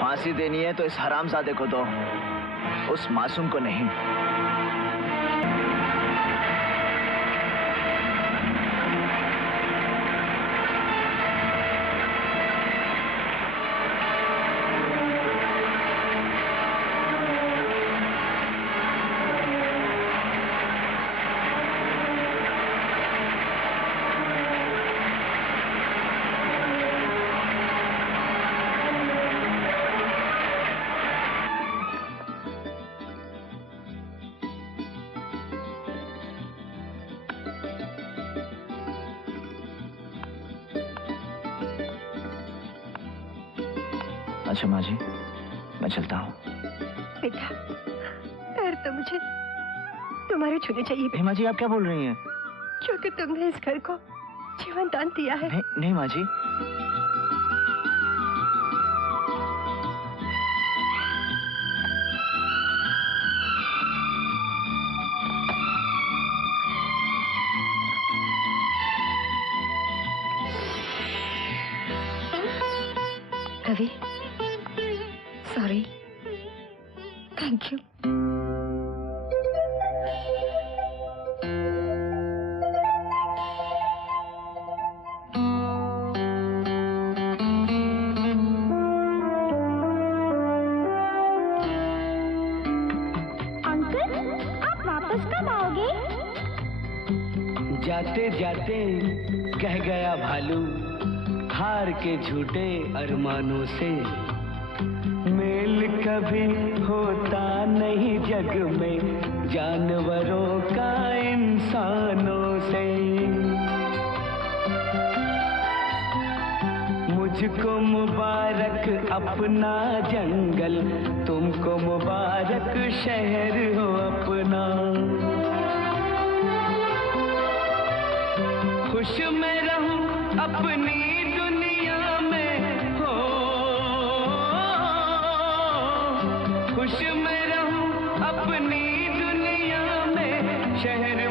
फांसी देनी है तो इस हरामजादे को दो, उस मासूम को नहीं। अच्छा माँ जी, मैं चलता हूँ। बेटा, पैर तो मुझे तुम्हारे छूने चाहिए। माँ जी, आप क्या बोल रही हैं? क्योंकि तुमने इस घर को जीवन दान दिया है। नहीं माँ जी। Ravi, sorry, thank you. जाते जाते कह गया भालू हार के झूठे अरमानों से, मेल कभी होता नहीं जग में जानवरों का इंसानों से। मुझको मुबारक अपना जंगल, तुमको मुबारक शहर हो अपना। खुश मैं रहूं अपनी दुनिया में, हो खुश मैं रहूं अपनी दुनिया में, शहर